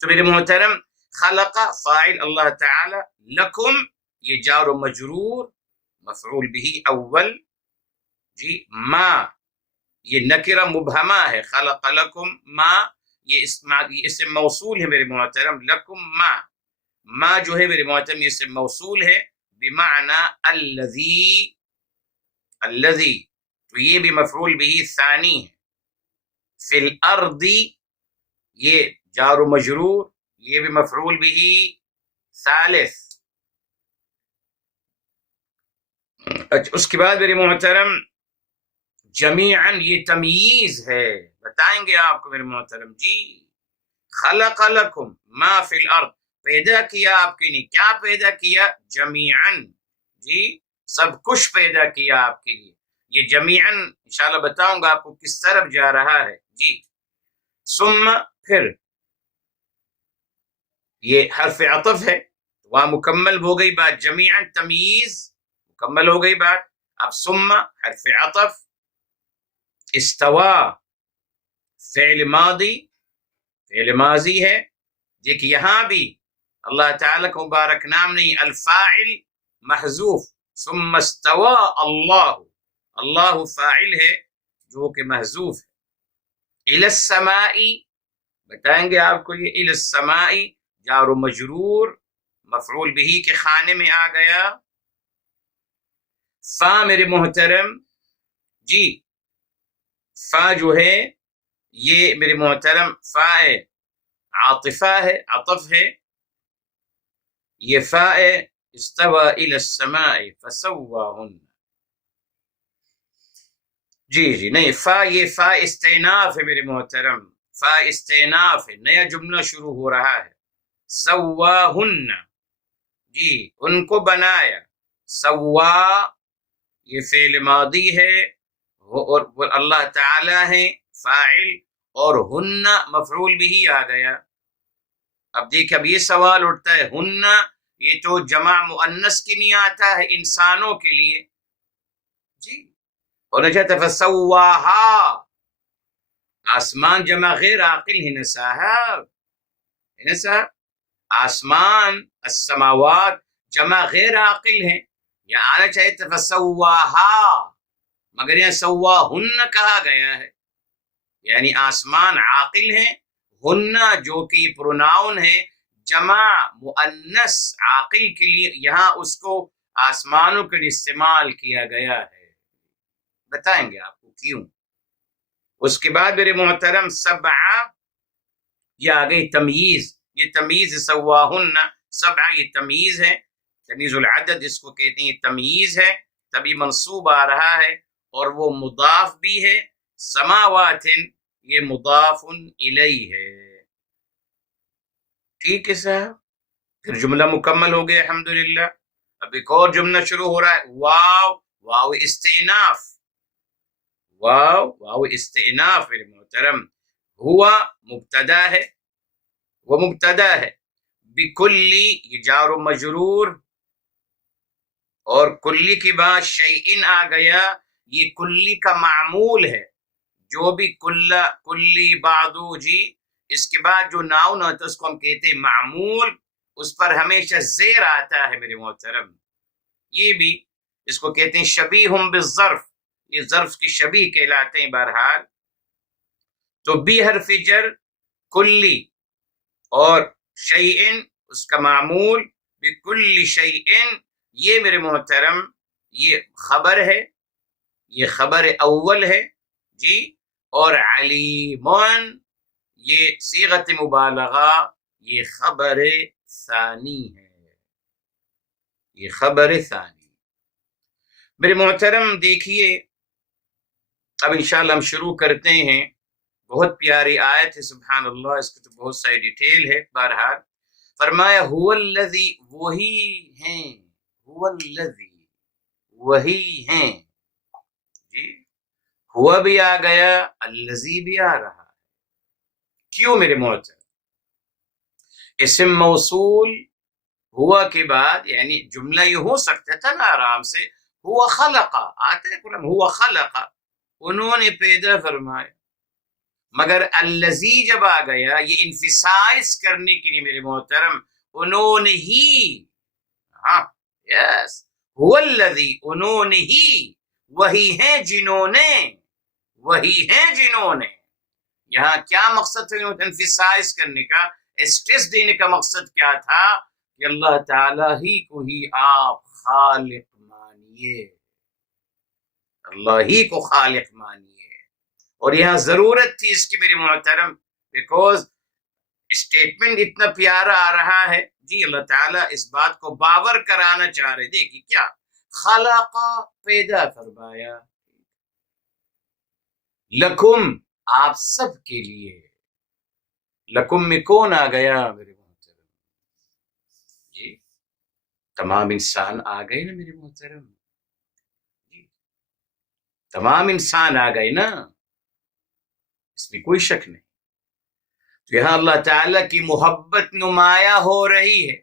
تو میرے محترم خلق فاعل اللہ تعالی، لکم یہ جار و مجرور، مفعول بھی اول. جی ما یہ نکرہ مبہمہ ہے، خلق لکم ما یہ اسم موصول ہے میرے محترم. لکم ما جو ہے میرے محترم یہ اسم موصول ہے بمعنی الذی، تو یہ بھی مفعول بھی ثانی ہے. فی الارض یہ جار و مجرور، یہ بھی مفعول بھی ثالث. اس کے بعد میرے محترم جمیعاً یہ تمییز ہے، بتائیں گے آپ کو میرے محترم. جی خلق لکم ما فی الارض، پیدا کیا آپ کے لیے، کیا پیدا کیا؟ جمیعاً. جی سب کچھ پیدا کیا آپ کے لیے. یہ جمیعاً انشاءاللہ بتاؤں گا آپ کو کس طرف جا رہا ہے. جی ثم پھر یہ حرف عطف ہے، وہاں مکمل ہو گئی بات. جمیعاً تمییز مکمل ہو گئی بات. اب ثم حرف عطف، استوا فعل ماضی، فعل ماضی ہے. دیکھ یہاں بھی اللہ تعالیٰ کا مبارک نام نہیں، الفاعل محذوف. ثم استوا اللہ، اللہ فاعل ہے جو کہ محذوف ہے. الی السماء بتائیں گے آپ کو، یہ الی السماء جار و مجرور مفعول بھی کے خانے میں آ گیا. فا میرے محترم جی فا جو ہے یہ میرے محترم فا عاطفہ ہے، عطف ہے. یہ فا استوى الى السماء فسواهن. جی نہیں، فا یہ فا استئناف ہے میرے محترم، فا استئناف ہے، نیا جملہ شروع ہو رہا ہے. سواہن، جی ان کو بنایا. سوا یہ فعل ماضی ہے اور اللہ تعالی ہے فاعل، اور ہن مفعول بھی آ گیا. اب دیکھ اب یہ سوال اٹھتا ہے، ہن یہ تو جمع مؤنث کے لیے آتا ہے، انسانوں کے لیے. جی اور نجات فسواہا، آسمان جمع غیر عاقل ہے نا صاحب، ہے نا صاحب. آسمان السماوات جمع غیر عاقل ہے، یہاں آنا چاہیے تھا فسواہا، مگر یہاں سواہن کہا گیا ہے. یعنی آسمان عاقل ہے، ہن جو کہ یہ پروناؤن ہے جمع مؤنث عاقل کے لیے، یہاں اس کو آسمانوں کے لیے استعمال کیا گیا ہے. بتائیں گے آپ کو کیوں. اس کے بعد میرے محترم سبعہ یہ آ گئی تمییز، یہ تمییز سواہن سبعہ یہ تمییز ہے، تمییز العدد جس کو کہتے ہیں یہ تمییز ہے، تبھی منصوب آ رہا ہے اور وہ مضاف بھی ہے. سماوات یہ مضاف الیہ ہے. ٹھیک ہے صاحب، پھر جملہ مکمل ہو گیا الحمدللہ. اب ایک اور جملہ شروع ہو رہا ہے، واو واو استئناف، واو استئناف میرے محترم. ہوا مبتدا ہے، وہ مبتدا ہے. بکلی یہ جار و مجرور، اور کلی کے بعد شیئن آ گیا، یہ کلی کا معمول ہے. جو بھی کلی بعدو جی اس کے بعد جو ناؤن ہوتا ہے اس کو ہم کہتے ہیں معمول، اس پر ہمیشہ زیر آتا ہے میرے محترم. یہ بھی اس کو کہتے ہیں شبیہ بالظرف، یہ ظرف کی شبیہ کہلاتے ہیں. بہرحال تو بی حرف جر کلی اور شیئن اس کا معمول بکل شیئن، یہ میرے محترم یہ خبر ہے، یہ خبر اول ہے جی. اور علیمون یہ صیغت مبالغہ، یہ خبر ثانی ہے، یہ خبر ثانی. میرے محترم دیکھیے اب انشاءاللہ ہم شروع کرتے ہیں. بہت پیاری آیت ہے، سبحان اللہ، اس کی تو بہت ساری ڈیٹیل ہے. بہرحال فرمایا هو الذی، وہی ہیں، هو الذی وہی ہیں جی. ہوا بھی آ گیا، الذی بھی آ رہا ہے. کیوں میرے محترم؟ اسم موصول ہوا کے بعد، یعنی جملہ یہ ہو سکتا تھا نا آرام سے، ہوا خلق آتے ہیں قرآن، ہوا خلق انہوں نے پیدا فرمایا. مگر الذی جب آ گیا یہ انفسائز کرنے کے لیے میرے محترم انہوں نے ہی، ہاں یس، هو الذی انہوں نے ہی، وہی ہیں جنہوں نے، وہی ہیں جنہوں نے. یہاں کیا مقصد ہے انفسائز کرنے کا، اسٹریس دینے کا مقصد کیا تھا کہ اللہ تعالی ہی کو ہی آپ خالق مانیے، اللہ ہی کو خالق مانیے. اور یہاں ضرورت تھی اس کی میرے محترم، بیکوز اسٹیٹمنٹ اتنا پیارا آ رہا ہے جی. اللہ تعالیٰ اس بات کو باور کرانا چاہ رہے. دیکھیے کیا خلق پیدا فرمایا، لکم آپ سب کے لیے. لکم میں کون آ گیا میرے محترم؟ جی تمام انسان آ گئے نا میرے محترم جی، تمام انسان آ گئے نا، اس میں کوئی شک نہیں. تو یہاں اللہ تعالیٰ کی محبت نمایاں ہو رہی ہے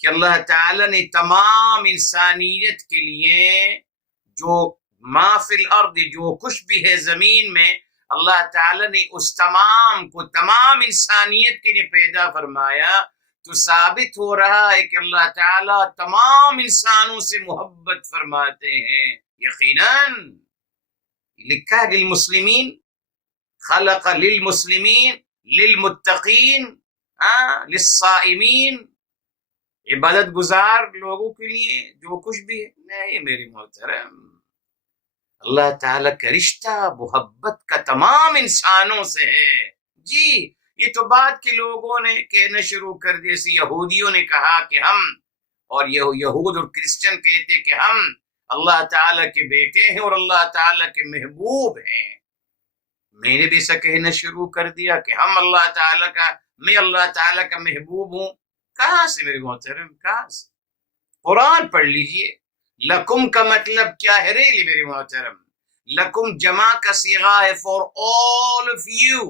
کہ اللہ تعالیٰ نے تمام انسانیت کے لیے جو ما فی الارض، جو کچھ بھی ہے زمین میں، اللہ تعالیٰ نے اس تمام کو تمام انسانیت کے لیے پیدا فرمایا. تو ثابت ہو رہا ہے کہ اللہ تعالیٰ تمام انسانوں سے محبت فرماتے ہیں. یقیناً لکھا ہے للمسلمین، خلق للمسلمین للمتقین للصائمین، عبادت گزار لوگوں کے لیے جو کچھ بھی ہے. نہیں میری محترم، اللہ تعالیٰ کا رشتہ محبت کا تمام انسانوں سے ہے جی. یہ تو بات کے لوگوں نے کہنا شروع کر دیا، جیسے یہودیوں نے کہا کہ ہم، اور یہود اور کرسچن کہتے کہ ہم اللہ تعالیٰ کے بیٹے ہیں اور اللہ تعالیٰ کے محبوب ہیں. میں نے بھی ایسا کہنا شروع کر دیا کہ ہم اللہ تعالیٰ کا، میں اللہ تعالیٰ کا محبوب ہوں. کہاں سے میرے محترم، کہاں سے؟ قرآن پڑھ لیجئے. لکم کا مطلب کیا ہے ریلی میرے محترم؟ لکم جمع کا صیغہ ہے four all of you.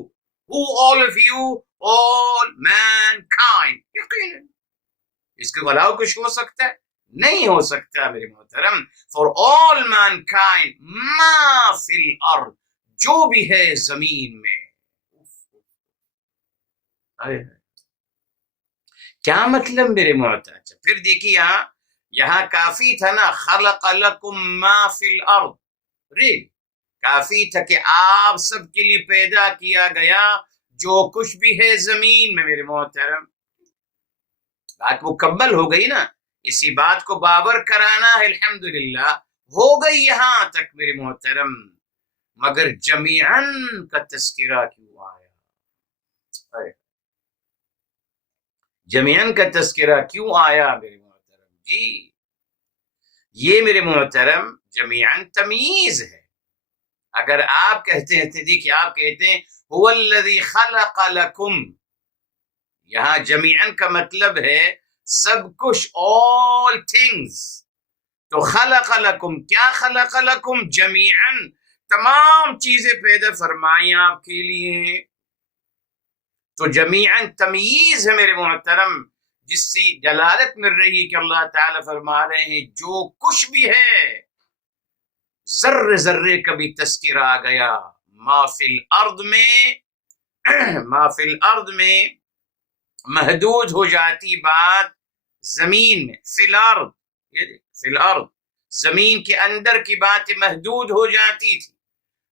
Who all of you؟ all mankind. یقیناً اس کے علاوہ کچھ ہو سکتا ہے؟ نہیں ہو سکتا میرے محترم. فور all mankind، ما فی الارض، جو بھی ہے زمین میں. کیا مطلب میرے محترم؟ پھر دیکھیے یہاں کافی تھا نا، خلق لکم ما فی الارض، کافی تھا کہ آپ سب کے لیے پیدا کیا گیا جو کچھ بھی ہے زمین میں. میرے محترم بات مکمل ہو گئی نا، اسی بات کو باور کرانا ہے. الحمدللہ ہو گئی یہاں تک میرے محترم. مگر جمیعاً کا تذکرہ کیوں آیا؟ جمیعاً کا تذکرہ کیوں آیا میرے محترم جی؟ یہ میرے محترم جمیعاً تمییز ہے. اگر آپ کہتے ہیں، دیکھیے آپ کہتے ہیں هو الذی خلق لکم، یہاں جمیعاً کا مطلب ہے سب کچھ، all things. تو خلق لکم، کیا خلق لکم؟ جمیعاً تمام چیزیں پیدا فرمائی آپ کے لیے. تو جمیعاً تمییز ہے میرے محترم، جس سے دلالت مل رہی ہے کہ اللہ تعالیٰ فرما رہے ہیں جو کچھ بھی ہے، ذرے ذرے کا بھی تذکرہ آ گیا. ما فی الارض میں ما فی الارض میں محدود ہو جاتی بات زمین میں، فی الارض زمین کے اندر کی باتیں محدود ہو جاتی تھی،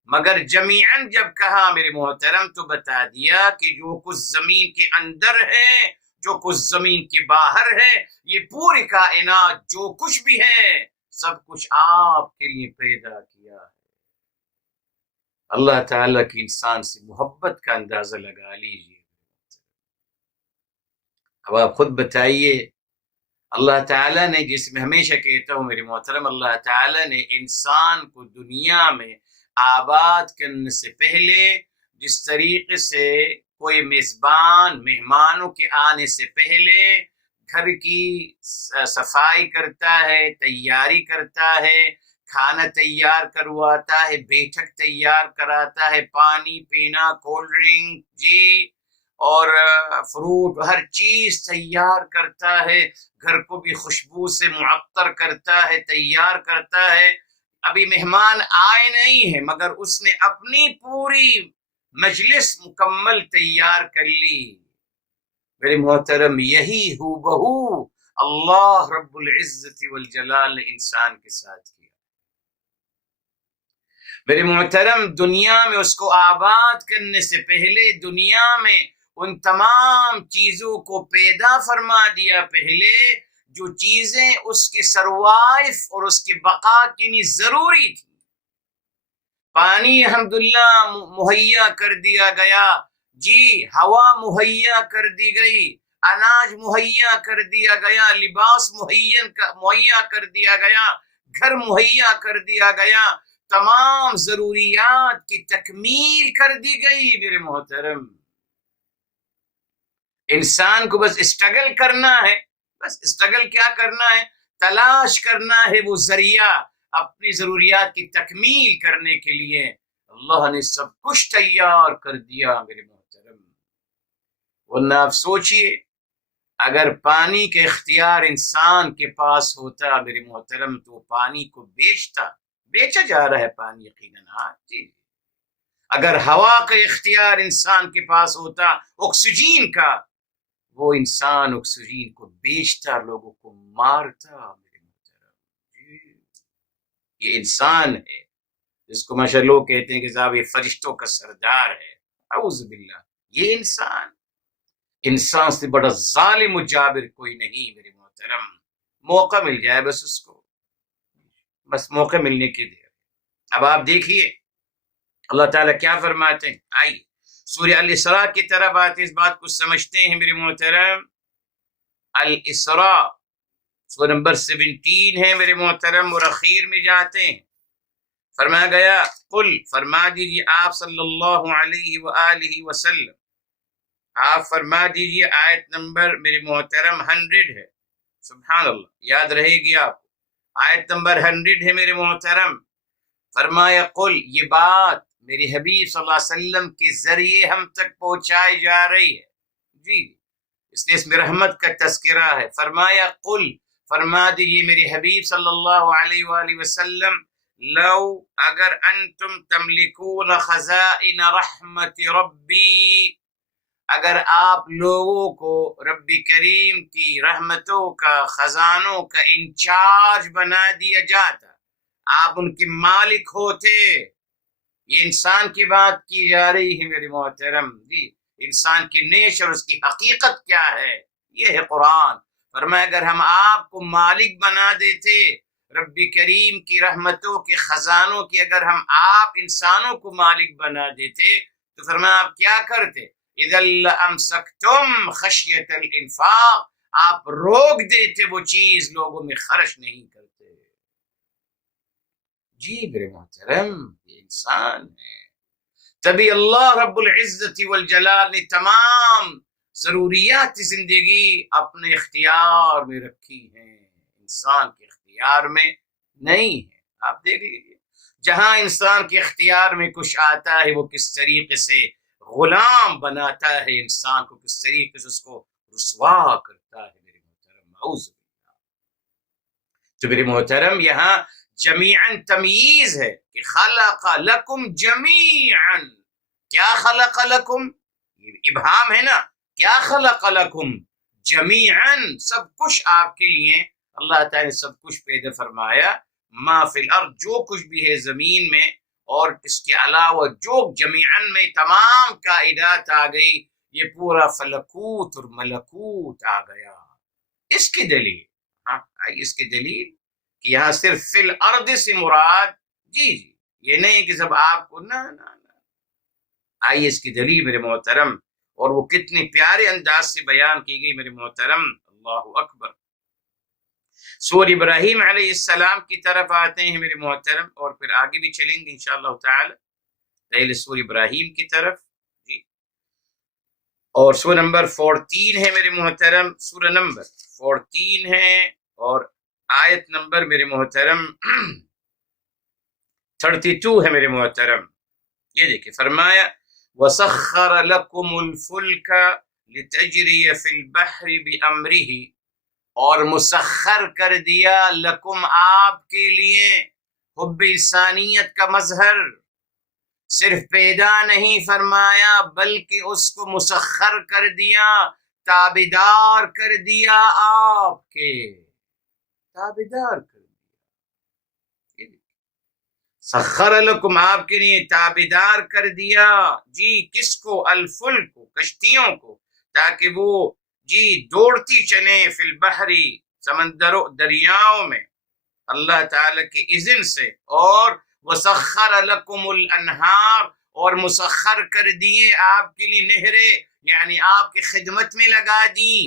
مگر جمیعاً جب کہا میرے محترم تو بتا دیا کہ جو کچھ زمین کے اندر ہے، جو کچھ زمین کے باہر ہے، یہ پوری کائنات جو کچھ بھی ہے سب کچھ آپ کے لیے پیدا کیا ہے۔ اللہ تعالیٰ کی انسان سے محبت کا اندازہ لگا لیجیے۔ اب آپ خود بتائیے، اللہ تعالیٰ نے، جس میں ہمیشہ کہتا ہوں میرے محترم، اللہ تعالیٰ نے انسان کو دنیا میں آباد کرنے سے پہلے جس طریقے سے کوئی میزبان مہمانوں کے آنے سے پہلے گھر کی صفائی کرتا ہے، تیاری کرتا ہے، کھانا تیار کرواتا ہے، بیٹھک تیار کراتا ہے، پانی پینا، کولڈ ڈرنک جی اور فروٹ، ہر چیز تیار کرتا ہے، گھر کو بھی خوشبو سے معطر کرتا ہے، تیار کرتا ہے۔ ابھی مہمان آئے نہیں ہیں مگر اس نے اپنی پوری مجلس مکمل تیار کر لی۔ میرے محترم، یہی ہو بہو اللہ رب العزت والجلال نے انسان کے ساتھ کیا۔ میرے محترم، دنیا میں اس کو آباد کرنے سے پہلے دنیا میں ان تمام چیزوں کو پیدا فرما دیا، پہلے جو چیزیں اس کے سروائیو اور اس کے بقا کے لیے ضروری تھی۔ پانی الحمدللہ مہیا کر دیا گیا جی، ہوا مہیا کر دی گئی، اناج مہیا کر دیا گیا، لباس مہیا کر دیا گیا، گھر مہیا کر دیا گیا، تمام ضروریات کی تکمیل کر دی گئی۔ میرے محترم، انسان کو بس اسٹرگل کرنا ہے، بس اسٹرگل کیا کرنا ہے؟ تلاش کرنا ہے وہ ذریعہ اپنی ضروریات کی تکمیل کرنے کے لیے۔ اللہ نے سب کچھ تیار کر دیا میرے محترم۔ ورنہ آپ سوچئے، اگر پانی کا اختیار انسان کے پاس ہوتا میرے محترم تو پانی کو بیچا جا رہا ہے پانی یقیناً، ہاں جی۔ اگر ہوا کا اختیار انسان کے پاس ہوتا، آکسیجن کا، وہ انسان آکسیجن کو بیچتا، لوگوں کو مارتا میرے محترم۔ یہ انسان ہے جس کو ماشاء اللہ کہتے ہیں کہ صاحب یہ فرشتوں کا سردار ہے، اعوذ باللہ۔ یہ انسان سے بڑا ظالم و جابر کوئی نہیں میرے محترم۔ موقع مل جائے بس اس کو، بس موقع ملنے کی دیر۔ اب آپ دیکھیے اللہ تعالیٰ کیا فرماتے ہیں، آئیے سورہ الاسراء کی طرف آتے اس بات کو سمجھتے ہیں میرے محترم۔ الاسراء سورہ نمبر 17 ہے میرے محترم، اور اخیر میں جاتے ہیں، فرمایا گیا قل، فرما دیجیے آپ صلی اللہ علیہ وآلہ وسلم، آپ فرما دیجیے، آیت نمبر میرے محترم 100 ہے، سبحان اللہ، یاد رہے گی آپ کو، آیت نمبر 100 ہے میرے محترم۔ فرمایا قل، یہ بات میرے حبیب صلی اللہ علیہ وسلم کے ذریعے ہم تک پہنچائی جا رہی ہے جی، اس لیے اس میں رحمت کا تذکرہ ہے۔ فرمایا قل، فرما دیجیے میرے حبیب صلی اللہ علیہ وآلہ وسلم، لو، اگر انتم تملکون خزائن رحمت ربی، اگر آپ لوگوں کو رب کریم کی رحمتوں کا، خزانوں کا انچارج بنا دیا جاتا، آپ ان کے مالک ہوتے۔ یہ انسان کی بات کی جا رہی ہے میرے محترم جی، انسان کی نیچر، اس کی حقیقت کیا ہے، یہ ہے قرآن۔ فرمایا اگر ہم آپ کو مالک بنا دیتے رب کریم کی رحمتوں کے خزانوں کی، اگر ہم آپ انسانوں کو مالک بنا دیتے تو فرمایا آپ کیا کرتے؟ اذا لامسکتم خشیت الانفاق، آپ روک دیتے وہ چیز لوگوں میں خرچ نہیں کرتے۔ جی میرے محترم، یہ انسان ہے، تبھی اللہ رب العزت والجلال نے تمام ضروریات زندگی اپنے اختیار میں رکھی ہیں، انسان کے اختیار میں نہیں ہے۔ آپ دیکھ لیجیے، جہاں انسان کے اختیار میں کچھ آتا ہے وہ کس طریقے سے غلام بناتا ہے انسان کو، کس طریقے سے اس کو رسوا کرتا ہے میرے محترم، اعوذ باللہ۔ تو میرے محترم یہاں جمیعاً تمییز ہے کہ خلق لکم جمیعاً، کیا خلق لکم؟ یہ ابہام ہے نا، کیا خلق لکم جمیعاً، سب کچھ آپ کے لیے اللہ تعالیٰ نے سب کچھ پیدا فرمایا، ما فی الارض، جو کچھ بھی ہے زمین میں، اور اس کے علاوہ جو جمیعاً میں تمام کائنات آ گئی، یہ پورا فلکوت اور ملکوت آ گیا۔ اس کی دلیل، ہاں آئی اس کی دلیل کہ یہاں صرف فی الارض سے مراد، جی یہ نہیں کہ سب آپ کو، نہ آئیے اس کی دلیل میرے محترم، اور وہ کتنے پیارے انداز سے بیان کی گئی میرے محترم، اللہ اکبر۔ سورہ ابراہیم علیہ السلام کی طرف آتے ہیں میرے محترم، اور پھر آگے بھی چلیں گے انشاءاللہ تعالی، پہلے سورہ ابراہیم کی طرف، جی، اور سورہ نمبر 14 ہے میرے محترم، سورہ نمبر 14 ہے، اور آیت نمبر میرے محترم 32 ہے میرے محترم۔ یہ دیکھیں، فرمایا وَسَخَّرَ لَكُمُ الْفُلْكَ لِتَجْرِيَ فِي الْبَحْرِ بِأَمْرِهِ، اور مسخر کر دیا لکم، آپ کے لیے، حب انسانیت کا مظہر، صرف پیدا نہیں فرمایا بلکہ اس کو مسخر کر دیا، تابعدار کر دیا، آپ کے تابعدار کر دیا، سخر لکم، آپ کے لیے تابعدار کر دیا، جی کس کو؟ الفلک کو، کشتیوں کو، تاکہ وہ جی دوڑتی چلیں، فی البحری، سمندروں دریاؤں میں، اللہ تعالی کے اذن سے، اور وسخر لکم الانہار، اور مسخر کر دیے آپ کے لیے نہریں، یعنی آپ کی خدمت میں لگا دیں،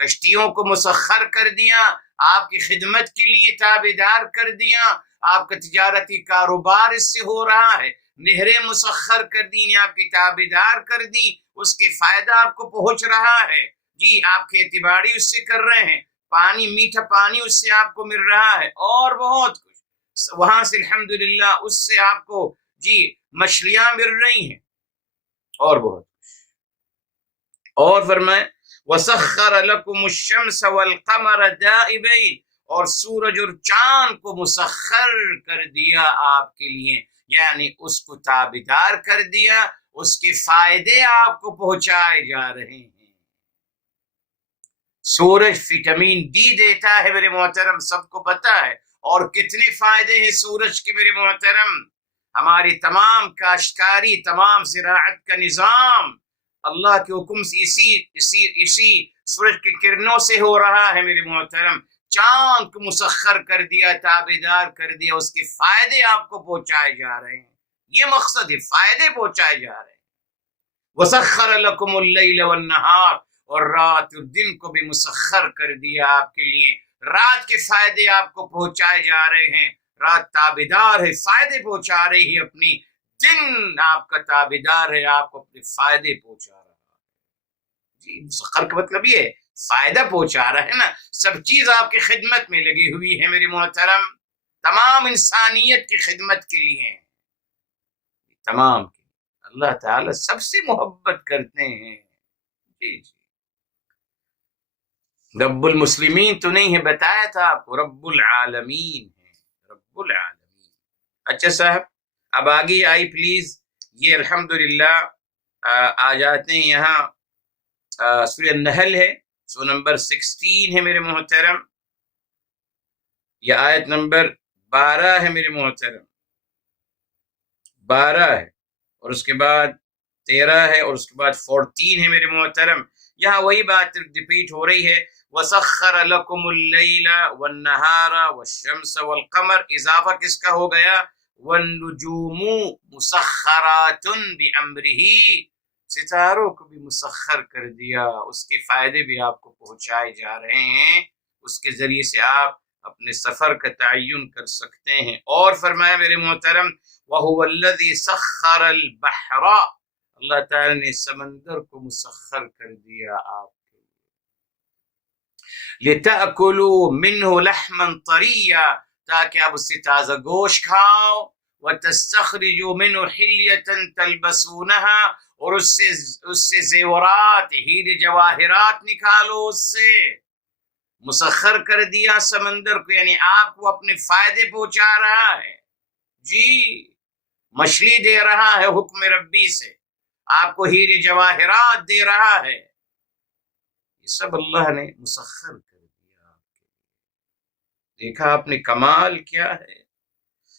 کشتیوں کو مسخر کر دیا، آپ کی خدمت کے لیے تابعدار کر دیا، آپ کا تجارتی کاروبار اس سے ہو رہا ہے، نہریں مسخر کر دی، آپ کی تابعدار کر دی، اس کے فائدہ آپ کو پہنچ رہا ہے، جی آپ کھیتی باڑی اس سے کر رہے ہیں، پانی، میٹھا پانی اس سے آپ کو مل رہا ہے، اور بہت کچھ وہاں سے الحمدللہ اس سے آپ کو جی مچھلیاں مل رہی ہیں، اور بہت کچھ، اور فرمائے وَسَخَّرَ لَكُمُ الشَّمْسَ وَالْقَمَرَ دَائِبَيْنِ، اور سورج اور چاند کو مسخر کر دیا آپ کے لیے، یعنی اس کو تابعدار کر دیا، اس کے فائدے آپ کو پہنچائے جا رہے ہیں۔ سورج وٹامن ڈی دیتا ہے میرے محترم، سب کو پتا ہے، اور کتنے فائدے ہیں سورج کے میرے محترم، ہماری تمام کاشتکاری، تمام زراعت کا نظام اللہ کے حکم سے اسی سورج کی کرنوں سے ہو رہا ہے میرے محترم۔ چاند کو مسخر کر دیا، تابعدار کر دیا، اس کے فائدے آپ کو پہنچائے جا رہے ہیں، یہ مقصد ہے، فائدے پہنچائے جا رہے ہیں۔ وَسَخَّرَ لَكُمُ اللَّيْلَ وَالنَّهَارَ، اور رات اور دن کو بھی مسخر کر دیا آپ کے لیے، رات کے فائدے آپ کو پہنچائے جا رہے ہیں، رات تابعدار ہے، فائدے پہنچا رہی ہے اپنی، دن آپ کا تابعدار ہے، آپ کو اپنے فائدے پہنچا رہا ہے، جی مسخر کا مطلب یہ ہے فائدہ پہنچا رہا ہے نا، سب چیز آپ کی خدمت میں لگی ہوئی ہے میرے محترم، تمام انسانیت کی خدمت کے لیے، تمام اللہ تعالی سب سے محبت کرتے ہیں، جی جی، رب المسلمین تو نہیں ہے، بتایا تھا آپ کو، رب العالمین ہے، رب العالمین۔ اچھا صاحب، اب آگے آئی پلیز، یہ الحمدللہ آ جاتے ہیں یہاں، سورہ النحل ہے، سورہ نمبر 16 ہے میرے محترم، یہ آیت نمبر 12 ہے میرے محترم، 12 ہے، اور اس کے بعد 13 ہے، اور اس کے بعد 14 ہے میرے محترم، یہاں وہی بات ریپیٹ ہو رہی ہے، وَسَخَّرَ لَكُمُ اللَّيْلَ وَالنَّهَارَ وَالشَّمْسَ وَالْقَمَرَ، اضافہ کس کا ہو گیا؟ وَالنُّجُومُ مُسَخَّرَاتٌ بِأَمْرِهِ، ستاروں کو بھی مسخر کر دیا، اس کے فائدے بھی آپ کو پہنچائے جا رہے ہیں، اس کے ذریعے سے آپ اپنے سفر کا تعین کر سکتے ہیں، اور فرمایا میرے محترم وَهُوَ الَّذِي سَخَّرَ الْبَحْرَ، اللہ تعالی نے سمندر کو مسخر کر دیا آپ کے لیے، لِتَأْكُلُوا مِنْهُ لَحْمًا طَرِيًّا، تاکہ آپ اس سے تازہ گوشت کھاؤ، وَتَسْتَخْرِجُوا مِنْهُ حِلْيَةً تَلْبَسُونَهَا، اور اس سے زیورات، ہیرے جواہرات نکالو، اس سے مسخر کر دیا سمندر کو، یعنی آپ کو اپنے فائدے پہنچا رہا ہے، جی مچھلی دے رہا ہے حکم ربی سے، آپ کو ہیرے جواہرات دے رہا ہے، یہ سب اللہ نے مسخر کر دیا. دیکھا آپ نے کمال کیا ہے.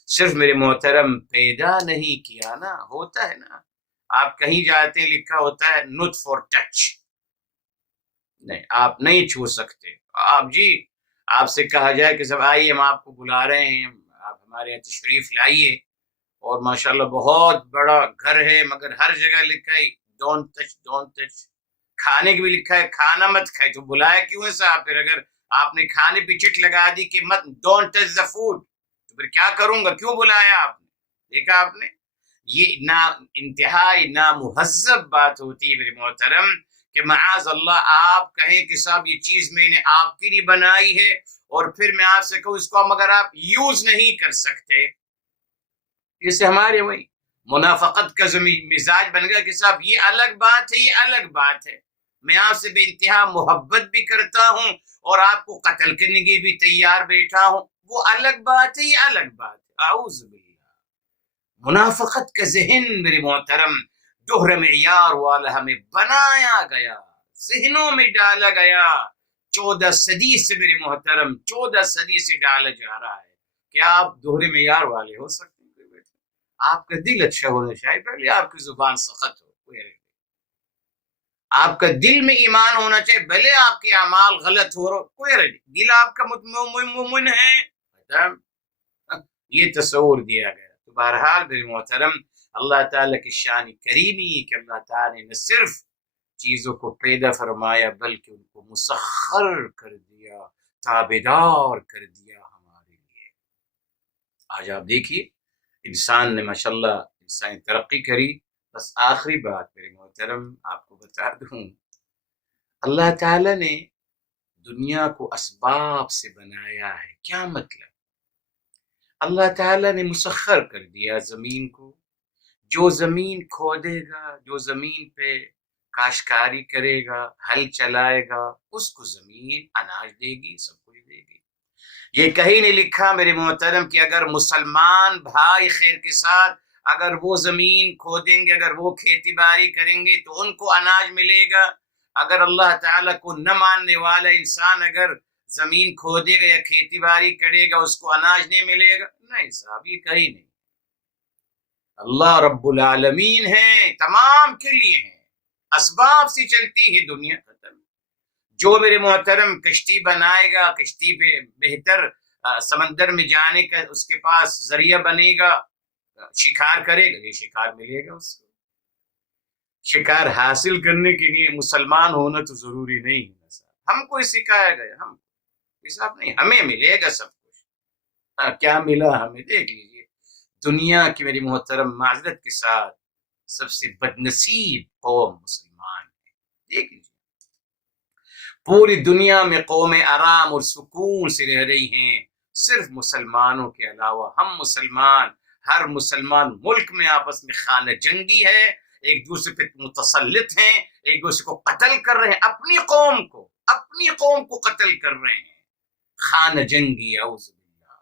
صرف میرے محترم پیدا نہیں کیا نا، ہوتا ہے نا آپ کہیں جاتے ہیں لکھا ہوتا ہے not for touch، نہیں آپ نہیں چھو سکتے. آپ جی آپ سے کہا جائے کہ سب آئیے ہم آپ کو بلا رہے ہیں، آپ ہمارے یہاں تشریف لائیے، اور ماشاءاللہ بہت بڑا گھر ہے مگر ہر جگہ لکھا ہے ڈونٹ ٹچ ڈونٹ ٹچ، کھانے کی بھی لکھا ہے کھانا مت کھائے، تو بلایا کیوں ہے صاحب؟ پھر اگر آپ نے کھانے پہ چٹ لگا دی کہ مت ڈونٹ ٹچ دا فوڈ، تو پھر کیا کروں گا؟ کیوں بلایا آپ نے؟ دیکھا آپ نے، یہ نا انتہائی نامہذب بات ہوتی ہے میرے محترم، کہ معاذ اللہ آپ کہیں کہ صاحب یہ چیز میں نے آپ کی نہیں بنائی ہے، اور پھر میں آپ سے کہوں اس کو مگر آپ یوز نہیں کر سکتے. جیسے ہمارے وہی منافقت کا مزاج بن گیا کہ صاحب یہ الگ بات ہے، یہ الگ بات ہے، میں آپ سے بے انتہا محبت بھی کرتا ہوں اور آپ کو قتل کرنے کے بھی تیار بیٹھا ہوں، وہ الگ بات ہے، یہ الگ بات ہے. اعوذ باللہ. منافقت کا ذہن میرے محترم دوہرے معیار والا ہمیں بنایا گیا، ذہنوں میں ڈالا گیا، 14 صدی سے میرے محترم 14 صدی سے ڈالا جا رہا ہے. کیا آپ دوہرے معیار والے ہو سکتے ہیں؟ آپ کا دل اچھا ہونا چاہیے، پہلے آپ کی زبان سخت ہو، آپ کا دل میں ایمان ہونا چاہیے، بھلے آپ کے اعمال غلط ہو رہا، کوئی رہی دل آپ کا مومن ہے، یہ تصور دیا گیا. تو بہرحال میرے محترم اللہ تعالیٰ کی شان کریمی کہ اللہ تعالیٰ نے نہ صرف چیزوں کو پیدا فرمایا بلکہ ان کو مسخر کر دیا، تابعدار کر دیا ہمارے لیے. آج آپ دیکھیے انسان نے ماشاءاللہ انسانی ترقی کری. بس آخری بات میرے محترم آپ کو بتا دوں، اللہ تعالیٰ نے دنیا کو اسباب سے بنایا ہے. کیا مطلب؟ اللہ تعالیٰ نے مسخر کر دیا زمین کو، جو زمین کھودے گا، جو زمین پہ کاشتکاری کرے گا، ہل چلائے گا، اس کو زمین اناج دے گی، سب کچھ دے گی. یہ کہیں نہیں لکھا میرے محترم کہ اگر مسلمان بھائی خیر کے ساتھ اگر وہ زمین کھودیں گے، اگر وہ کھیتی باڑی کریں گے تو ان کو اناج ملے گا. اگر اللہ تعالیٰ کو نہ ماننے والا انسان اگر زمین کھودے گا یا کھیتی باڑی کرے گا اس کو اناج نہیں ملے گا. نہیں صاحب یہ کہیں نہیں. اللہ رب العالمین ہیں، تمام کے لیے ہیں، اسباب سے چلتی ہے دنیا. ختم. جو میرے محترم کشتی بنائے گا، کشتی پہ بہتر سمندر میں جانے کا اس کے پاس ذریعہ بنے گا، شکار کرے گا، یہ شکار ملے گا اس کو. شکار حاصل کرنے کے لیے مسلمان ہونا تو ضروری نہیں ہے. ہم کو سکھایا گیا، ہم حساب نہیں، ہمیں ملے گا سب کچھ. کیا ملا ہمیں دیکھ لیجیے. دنیا کی میری محترم معذرت کے ساتھ سب سے بدنصیب قوم مسلمان ہے. دیکھ لیجیے پوری دنیا میں قومیں آرام اور سکون سے رہ رہی ہیں، صرف مسلمانوں کے علاوہ. ہم مسلمان ہر مسلمان ملک میں آپس میں خانہ جنگی ہے، ایک دوسرے پہ متسلط ہیں، ایک دوسرے کو قتل کر رہے ہیں، اپنی قوم کو قتل کر رہے ہیں. خانہ جنگی، اعوذ باللہ.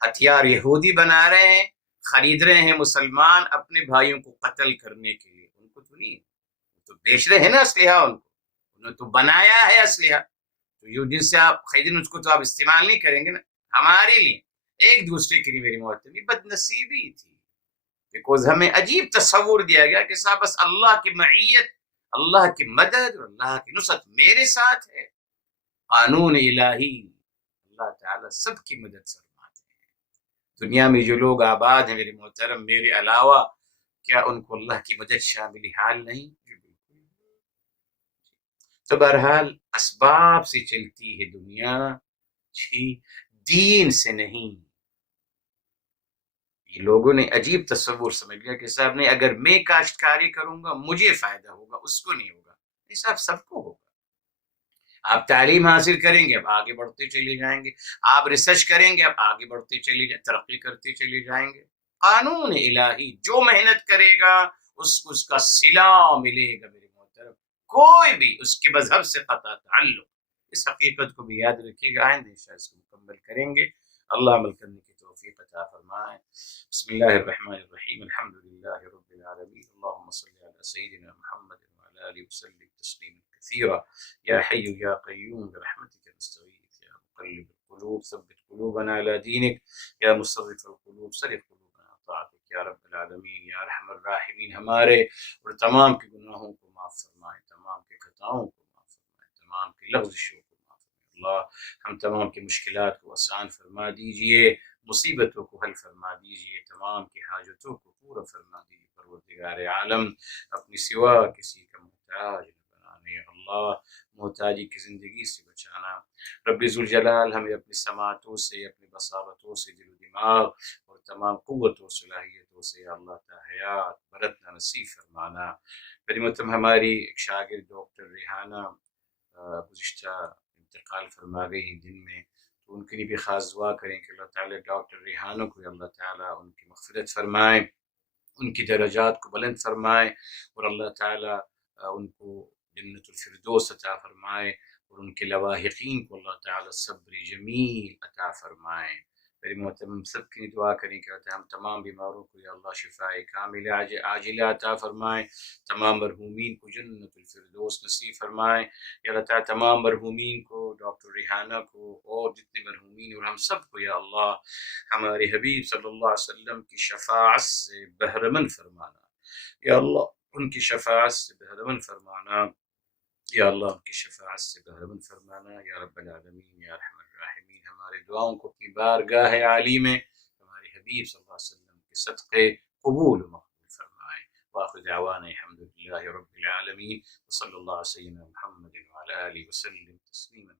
ہتھیار یہودی بنا رہے ہیں، خرید رہے ہیں مسلمان اپنے بھائیوں کو قتل کرنے کے لیے. ان کو تو نہیں، تو بیچ رہے ہیں نا اسلحہ، ان کو انہوں نے تو بنایا ہے اسلحہ، تو جن سے آپ خریدیں اس کو تو آپ استعمال نہیں کریں گے نا. ہمارے لیے ایک دوسرے کے لیے میری محترم بدنصیبی تھی، بیکوز ہمیں عجیب تصور دیا گیا کہ صاحب بس اللہ کی معیت، اللہ کی مدد اور اللہ کی نصرت میرے ساتھ ہے. قانون الہی اللہ تعالیٰ سب کی مدد فرماتے ہیں. دنیا میں جو لوگ آباد ہیں میرے محترم میرے علاوہ، کیا ان کو اللہ کی مدد شامل حال نہیں؟ تو بہرحال اسباب سے چلتی ہے دنیا، جی دین سے نہیں. یہ لوگوں نے عجیب تصور سمجھ لیا کہ صاحب نے اگر میں کاشتکاری کروں گا مجھے فائدہ ہوگا، اس کو نہیں ہوگا. نہیں صاحب سب کو ہوگا. آپ تعلیم حاصل کریں گے اب آگے بڑھتے چلے جائیں گے، آپ ریسرچ کریں گے اب آگے بڑھتے چلے جائیں، ترقی کرتے چلے جائیں گے. قانون الہی، جو محنت کرے گا اس کو اس کا صلہ ملے گا میرے محترم. کوئی بھی اس کے مذہب سے قطع تعلق. اس حقیقت کو بھی یاد رکھیے گا، آئندہ انشاءاللہ اس کو مکمل کریں گے. اللہ عمل کرنے کی توفیق توفیق عطا فرمائے. بسم اللہ الرحمن الرحیم. الحمد للہ رب العالمین. اللهم صل على سيدنا محمد وعلى آله وسلم تسلیما كثيرا. یا حی یا قیوم برحمتك نستغیث. یا مقلب القلوب ثبت قلوبنا على دینک. یا مصرف القلوب صرف قلوبنا على طاعتك یا رب العالمین. یا ارحم الراحمین. ہمارے اور تمام کے گناہوں کو معاف فرمائے، تمام کے خطاؤں کو معاف فرمائے، تمام کی لغزشوں کو معاف فرمائے. اللہ ہم تمام کی مشکلات کو آسان فرما دیجئے، مصیبتوں کو حل فرما دیجئے، تمام کی حاجتوں کو پورا فرما دیجئے. پروردگار عالم اپنی سوا کسی کا محتاج نہ بنانے. اللہ محتاجی کی زندگی سے بچانا. رب ذوالجلال ہمیں اپنی سماعتوں سے، اپنی بصارتوں سے، دل و دماغ اور تمام قوت و صلاحیتوں سے یا اللہ تا حیات برتنا نصیب فرمانا. میری محترم ہماری ایک شاگرد ڈاکٹر ریحانہ گزشتہ انتقال فرما گئی دن میں، تو ان کے لیے بھی خاص دعا کریں کہ اللہ تعالیٰ ڈاکٹر ریحانہ کو اللہ تعالیٰ ان کی مغفرت فرمائے، ان کی درجات کو بلند فرمائے، اور اللہ تعالیٰ ان کو جنت الفردوس عطا فرمائے، اور ان کے لواحقین کو اللہ تعالیٰ صبر جمیل عطا فرمائے. میری محترم سب کی دعا کریں کہ ہم تمام بیماروں کو یا اللہ شفاء کامل عاجلہ عطا فرمائے، تمام مرحومین کو جنت الفردوس نصیب فرمائے. یا اللہ تعالیٰ تمام مرحومین کو، ڈاکٹر ریحانہ کو اور جتنے مرحومین اور ہم سب کو یا اللہ ہمارے حبیب صلی اللہ علیہ وسلم کی شفاعت سے بہرمند فرمانا. یا اللہ ان کی شفاعت سے بہرمند فرمانا. یا اللہ ان کی شفاعت سے بہرمند فرمانا. یا رب العالمین یا ارحم الراحمین ہمارے دعاؤں کو اپنی بارگاہ عالی میں ہمارے حبیب صلی اللہ علیہ وسلم کے صدقے قبول و مقبول فرمائے. وآخر دعوانا الحمد للہ رب العالمین. وصلی اللہ علیہ سیدنا محمد وعلی آلہ وسلم تسلیما.